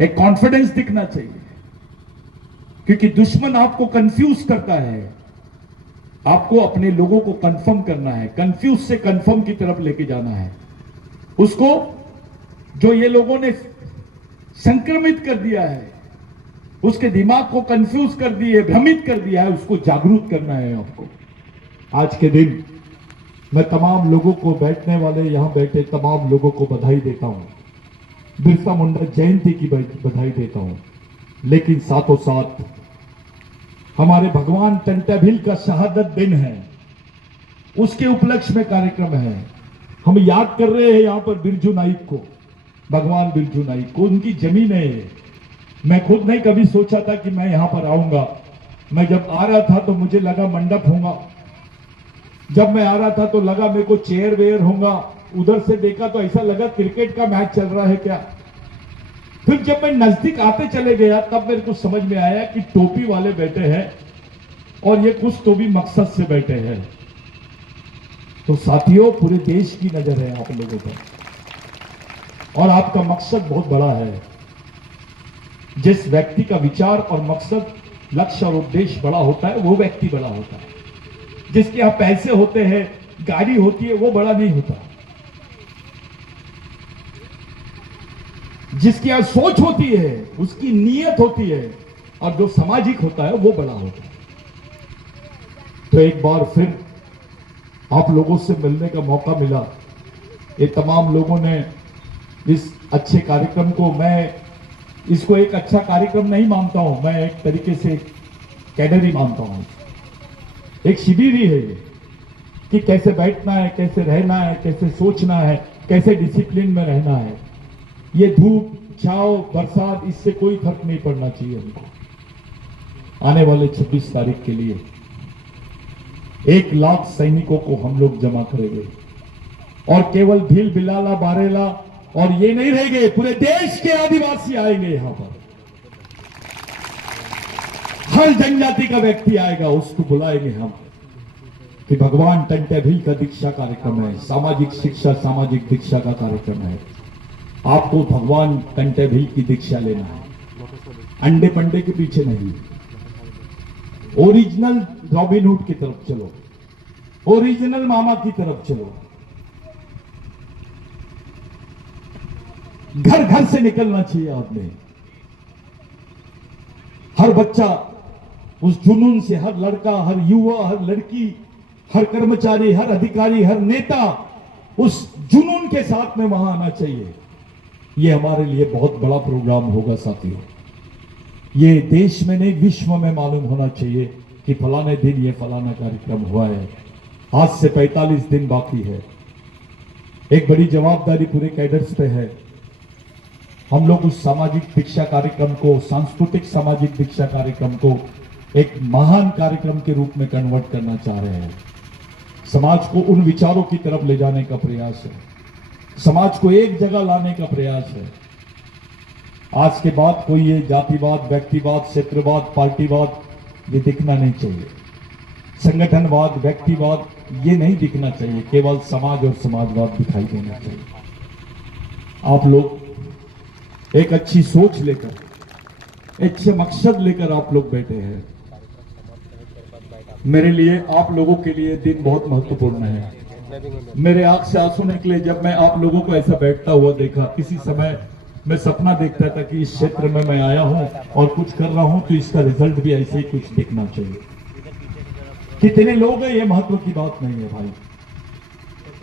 एक कॉन्फिडेंस दिखना चाहिए, क्योंकि दुश्मन आपको कंफ्यूज करता है। आपको अपने लोगों को कंफर्म करना है, कंफ्यूज से कंफर्म की तरफ लेके जाना है। उसको जो ये लोगों ने संक्रमित कर दिया है, उसके दिमाग को कंफ्यूज कर दिए, भ्रमित कर दिया है, उसको जागरूक करना है आपको। आज के दिन मैं तमाम लोगों को, बैठने वाले यहां बैठे तमाम लोगों को बधाई देता हूं, बिरसा मुंडा जयंती की बधाई देता हूं। लेकिन साथों साथ हमारे भगवान टंटा भील का शहादत दिन है, उसके उपलक्ष्य में कार्यक्रम है। हम याद कर रहे हैं यहां पर बिरजू नाइक को, भगवान बिरजू नाइक को। उनकी जमीन है ये। मैं खुद नहीं कभी सोचा था कि मैं यहां पर आऊंगा। मैं जब आ रहा था तो मुझे लगा मंडप होगा, जब मैं आ रहा था तो लगा मेरे को चेयर वेयर होगा, उधर से देखा तो ऐसा लगा क्रिकेट का मैच चल रहा है क्या। फिर जब मैं नजदीक आते चले गया तब मेरे को समझ में आया कि टोपी वाले बैठे हैं और ये कुछ तो भी मकसद से बैठे हैं। तो साथियों, पूरे देश की नजर है आप लोगों पर और आपका मकसद बहुत बड़ा है। जिस व्यक्ति का विचार और मकसद, लक्ष्य और उद्देश्य बड़ा होता है, वो व्यक्ति बड़ा होता है। जिसके यहां पैसे होते हैं, गाड़ी होती है, वो बड़ा नहीं होता। जिसकी यहां सोच होती है, उसकी नीयत होती है और जो सामाजिक होता है वो बड़ा होता है। तो एक बार फिर आप लोगों से मिलने का मौका मिला। ये तमाम लोगों ने इस अच्छे कार्यक्रम को, मैं इसको एक अच्छा कार्यक्रम नहीं मानता हूं, मैं एक तरीके से कैडर ही मानता हूं। एक शिविर ही है ये कि कैसे बैठना है, कैसे रहना है, कैसे सोचना है, कैसे डिसिप्लिन में रहना है। ये धूप, छाव, बरसात, इससे कोई फर्क नहीं पड़ना चाहिए हमको। आने वाले 26 तारीख के लिए 1 लाख सैनिकों को हम लोग जमा करेंगे और केवल भील, बिलाला, बारेला और ये नहीं रहेंगे, पूरे देश के आदिवासी आएंगे यहां पर। हर जनजाति का व्यक्ति आएगा, उसको बुलाएंगे हम कि भगवान टंटा भील का दीक्षा कार्यक्रम है, सामाजिक शिक्षा, सामाजिक दीक्षा का कार्यक्रम है। आपको भगवान टंटा भील की दीक्षा लेना है, अंडे पंडे के पीछे नहीं, ओरिजिनल रॉबिनहुड की तरफ चलो, ओरिजिनल मामा की तरफ चलो। घर घर से निकलना चाहिए आपने। हर बच्चा उस जुनून से, हर लड़का, हर युवा, हर लड़की, हर कर्मचारी, हर अधिकारी, हर नेता उस जुनून के साथ में वहां आना चाहिए। ये हमारे लिए बहुत बड़ा प्रोग्राम होगा साथियों। ये देश में नहीं, विश्व में मालूम होना चाहिए कि फलाने दिन ये फलाना कार्यक्रम हुआ है। आज से 45 दिन बाकी है। एक बड़ी जवाबदारी पूरे कैडर्स पे है। हम लोग उस सामाजिक दीक्षा कार्यक्रम को, सांस्कृतिक सामाजिक दीक्षा कार्यक्रम को एक महान कार्यक्रम के रूप में कन्वर्ट करना चाह रहे हैं। समाज को उन विचारों की तरफ ले जाने का प्रयास है, समाज को एक जगह लाने का प्रयास है। आज के बाद कोई ये जातिवाद, व्यक्तिवाद, क्षेत्रवाद, पार्टीवाद ये दिखना नहीं चाहिए। संगठनवाद, व्यक्तिवाद ये नहीं दिखना चाहिए। केवल समाज और समाजवाद दिखाई देना चाहिए। आप लोग एक अच्छी सोच लेकर, अच्छे मकसद लेकर आप लोग बैठे हैं। मेरे लिए, आप लोगों के लिए दिन बहुत महत्वपूर्ण है। मेरे आंख से आंसू निकले जब मैं आप लोगों को ऐसा बैठता हुआ देखा। किसी समय मैं सपना देखता था कि इस क्षेत्र में मैं आया हूं और कुछ कर रहा हूं तो इसका रिजल्ट भी ऐसे ही कुछ दिखना चाहिए। कितने लोग हैं ये महत्व की बात नहीं है भाई,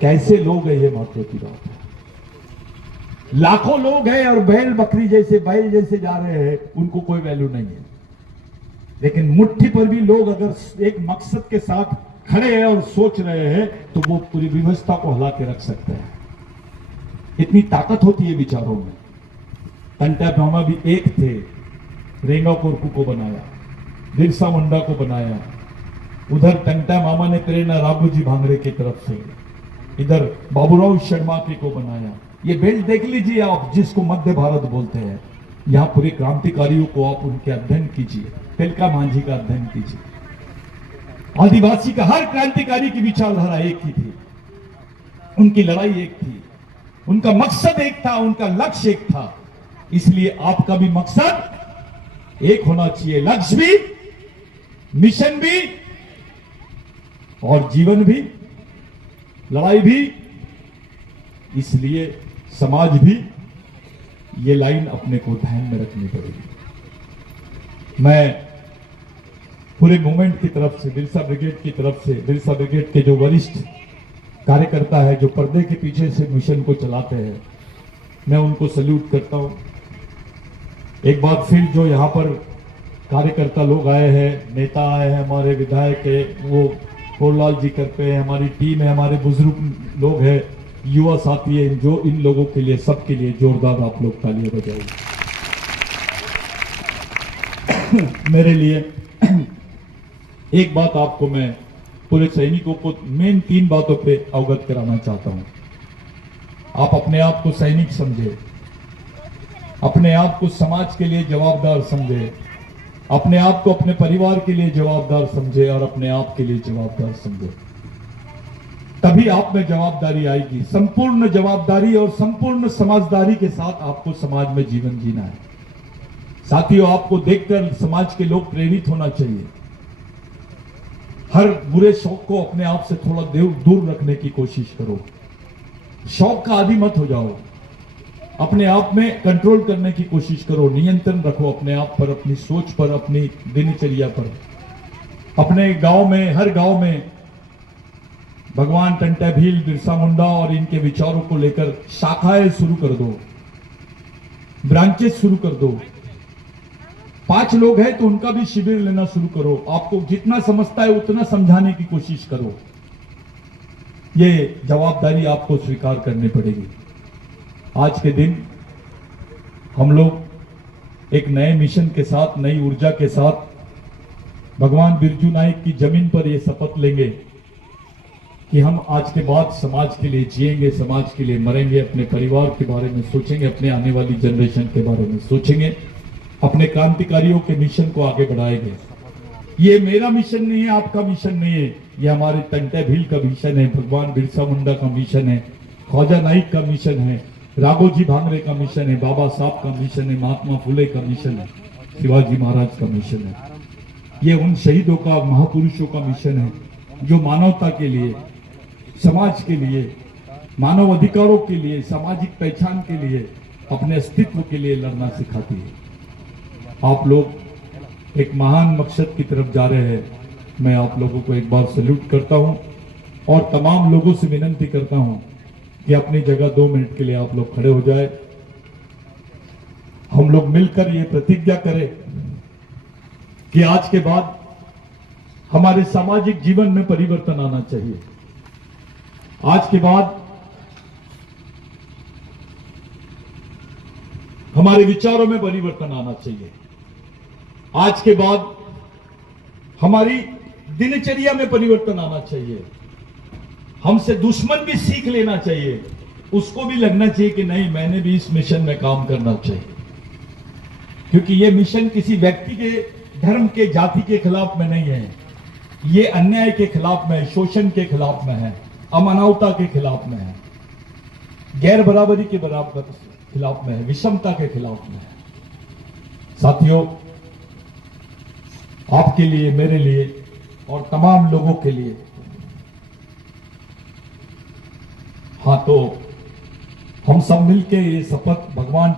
कैसे लोग हैं ये महत्व की बात है। लाखों लोग हैं और बैल बकरी जैसे, बैल जैसे जा रहे हैं, उनको कोई वैल्यू नहीं है। लेकिन मुट्ठी पर भी लोग अगर एक मकसद के साथ खड़े हैं और सोच रहे हैं तो वो पूरी व्यवस्था को हिला के रख सकते हैं। इतनी ताकत होती है विचारों में। टंटा मामा भी एक थे, रेंगा कोरकू को बनाया। बिरसा मुंडा को बनाया, उधर टंटा मामा ने प्रेरणा राघोजी भांगरे की तरफ से, इधर बाबूराव शर्मा के को बनाया। ये बेल्ट देख लीजिए आप, जिसको मध्य भारत बोलते हैं। यहाँ पूरे क्रांतिकारियों को आप उनके अध्ययन कीजिए, तिलका मांझी का अध्ययन कीजिए। आदिवासी का हर क्रांतिकारी की विचारधारा एक ही थी, उनकी लड़ाई एक थी, उनका मकसद एक था, उनका लक्ष्य एक था। इसलिए आपका भी मकसद एक होना चाहिए, लक्ष्य भी, मिशन भी और जीवन भी, लड़ाई भी। इसलिए समाज भी ये लाइन अपने को ध्यान में रखनी पड़ेगी। मैं पूरे मूवमेंट की तरफ से, बिरसा ब्रिगेड की तरफ से, बिरसा ब्रिगेड के जो वरिष्ठ कार्यकर्ता है, जो पर्दे के पीछे से मिशन को चलाते हैं, मैं उनको सल्यूट करता हूं। एक बार फिर जो यहाँ पर कार्यकर्ता लोग आए हैं, नेता आए हैं, हमारे विधायक है, वो कोरलाल जी करते हैं, हमारी टीम है, हमारे बुजुर्ग लोग हैं, युवा साथी है, जो इन लोगों के लिए, सबके लिए जोरदार आप लोग तालियां बजाइए। मेरे लिए एक बात आपको मैं पूरे सैनिकों को मेन 3 बातों पे अवगत कराना चाहता हूं। आप अपने आप को सैनिक समझे, अपने आप को समाज के लिए जवाबदार समझे, अपने आप को अपने परिवार के लिए जवाबदार समझे और अपने आप के लिए जवाबदार समझे। तभी आप में जवाबदारी आएगी, संपूर्ण जवाबदारी और संपूर्ण समझदारी के साथ आपको समाज में जीवन जीना है। साथियों, आपको देखकर समाज के लोग प्रेरित होना चाहिए। हर बुरे शौक को अपने आप से थोड़ा दूर रखने की कोशिश करो, शौक का आदी मत हो जाओ, अपने आप में कंट्रोल करने की कोशिश करो, नियंत्रण रखो अपने आप पर, अपनी सोच पर, अपनी दिनचर्या पर। अपने गांव में, हर गांव में भगवान टंटा भील, बिरसा मुंडा और इनके विचारों को लेकर शाखाएं शुरू कर दो, ब्रांचेस शुरू कर दो। 5 लोग हैं तो उनका भी शिविर लेना शुरू करो। आपको जितना समझता है उतना समझाने की कोशिश करो। ये जवाबदारी आपको स्वीकार करनी पड़ेगी। आज के दिन हम लोग एक नए मिशन के साथ, नई ऊर्जा के साथ भगवान बिरजू नायक की जमीन पर यह शपथ लेंगे कि हम आज के बाद समाज के लिए जिएंगे, समाज के लिए मरेंगे, अपने परिवार के बारे में सोचेंगे, अपने आने वाली जनरेशन के बारे में सोचेंगे, अपने क्रांतिकारियों के मिशन को आगे बढ़ाएंगे। ये मेरा मिशन नहीं है, आपका मिशन नहीं है, ये हमारे टंटा भील का मिशन है, भगवान बिरसा मुंडा का मिशन है, ख्वाजा नाइक का मिशन है, राघोजी भांगरे का मिशन है, बाबा साहब का मिशन है, महात्मा फुले का मिशन है, शिवाजी महाराज का मिशन है। ये उन शहीदों का, महापुरुषों का मिशन है जो मानवता के लिए, समाज के लिए, मानव अधिकारों के लिए, सामाजिक पहचान के लिए, अपने अस्तित्व के लिए लड़ना सिखाती है। आप लोग एक महान मकसद की तरफ जा रहे हैं। मैं आप लोगों को एक बार सैल्यूट करता हूं और तमाम लोगों से विनती करता हूं कि अपनी जगह 2 मिनट के लिए आप लोग खड़े हो जाए। हम लोग मिलकर ये प्रतिज्ञा करें कि आज के बाद हमारे सामाजिक जीवन में परिवर्तन आना चाहिए। आज के बाद हमारे विचारों में परिवर्तन आना चाहिए। आज के बाद हमारी दिनचर्या में परिवर्तन आना चाहिए। हमसे दुश्मन भी सीख लेना चाहिए, उसको भी लगना चाहिए कि नहीं, मैंने भी इस मिशन में काम करना चाहिए। क्योंकि ये मिशन किसी व्यक्ति के, धर्म के, जाति के खिलाफ में नहीं है, ये अन्याय के खिलाफ में है, शोषण के खिलाफ में है, अमानवता के खिलाफ में है, गैर बराबरी के खिलाफ में है, विषमता के खिलाफ में है। साथियों, आपके लिए, मेरे लिए और तमाम लोगों के लिए, हाँ, तो हम सब मिलके ये शपथ भगवान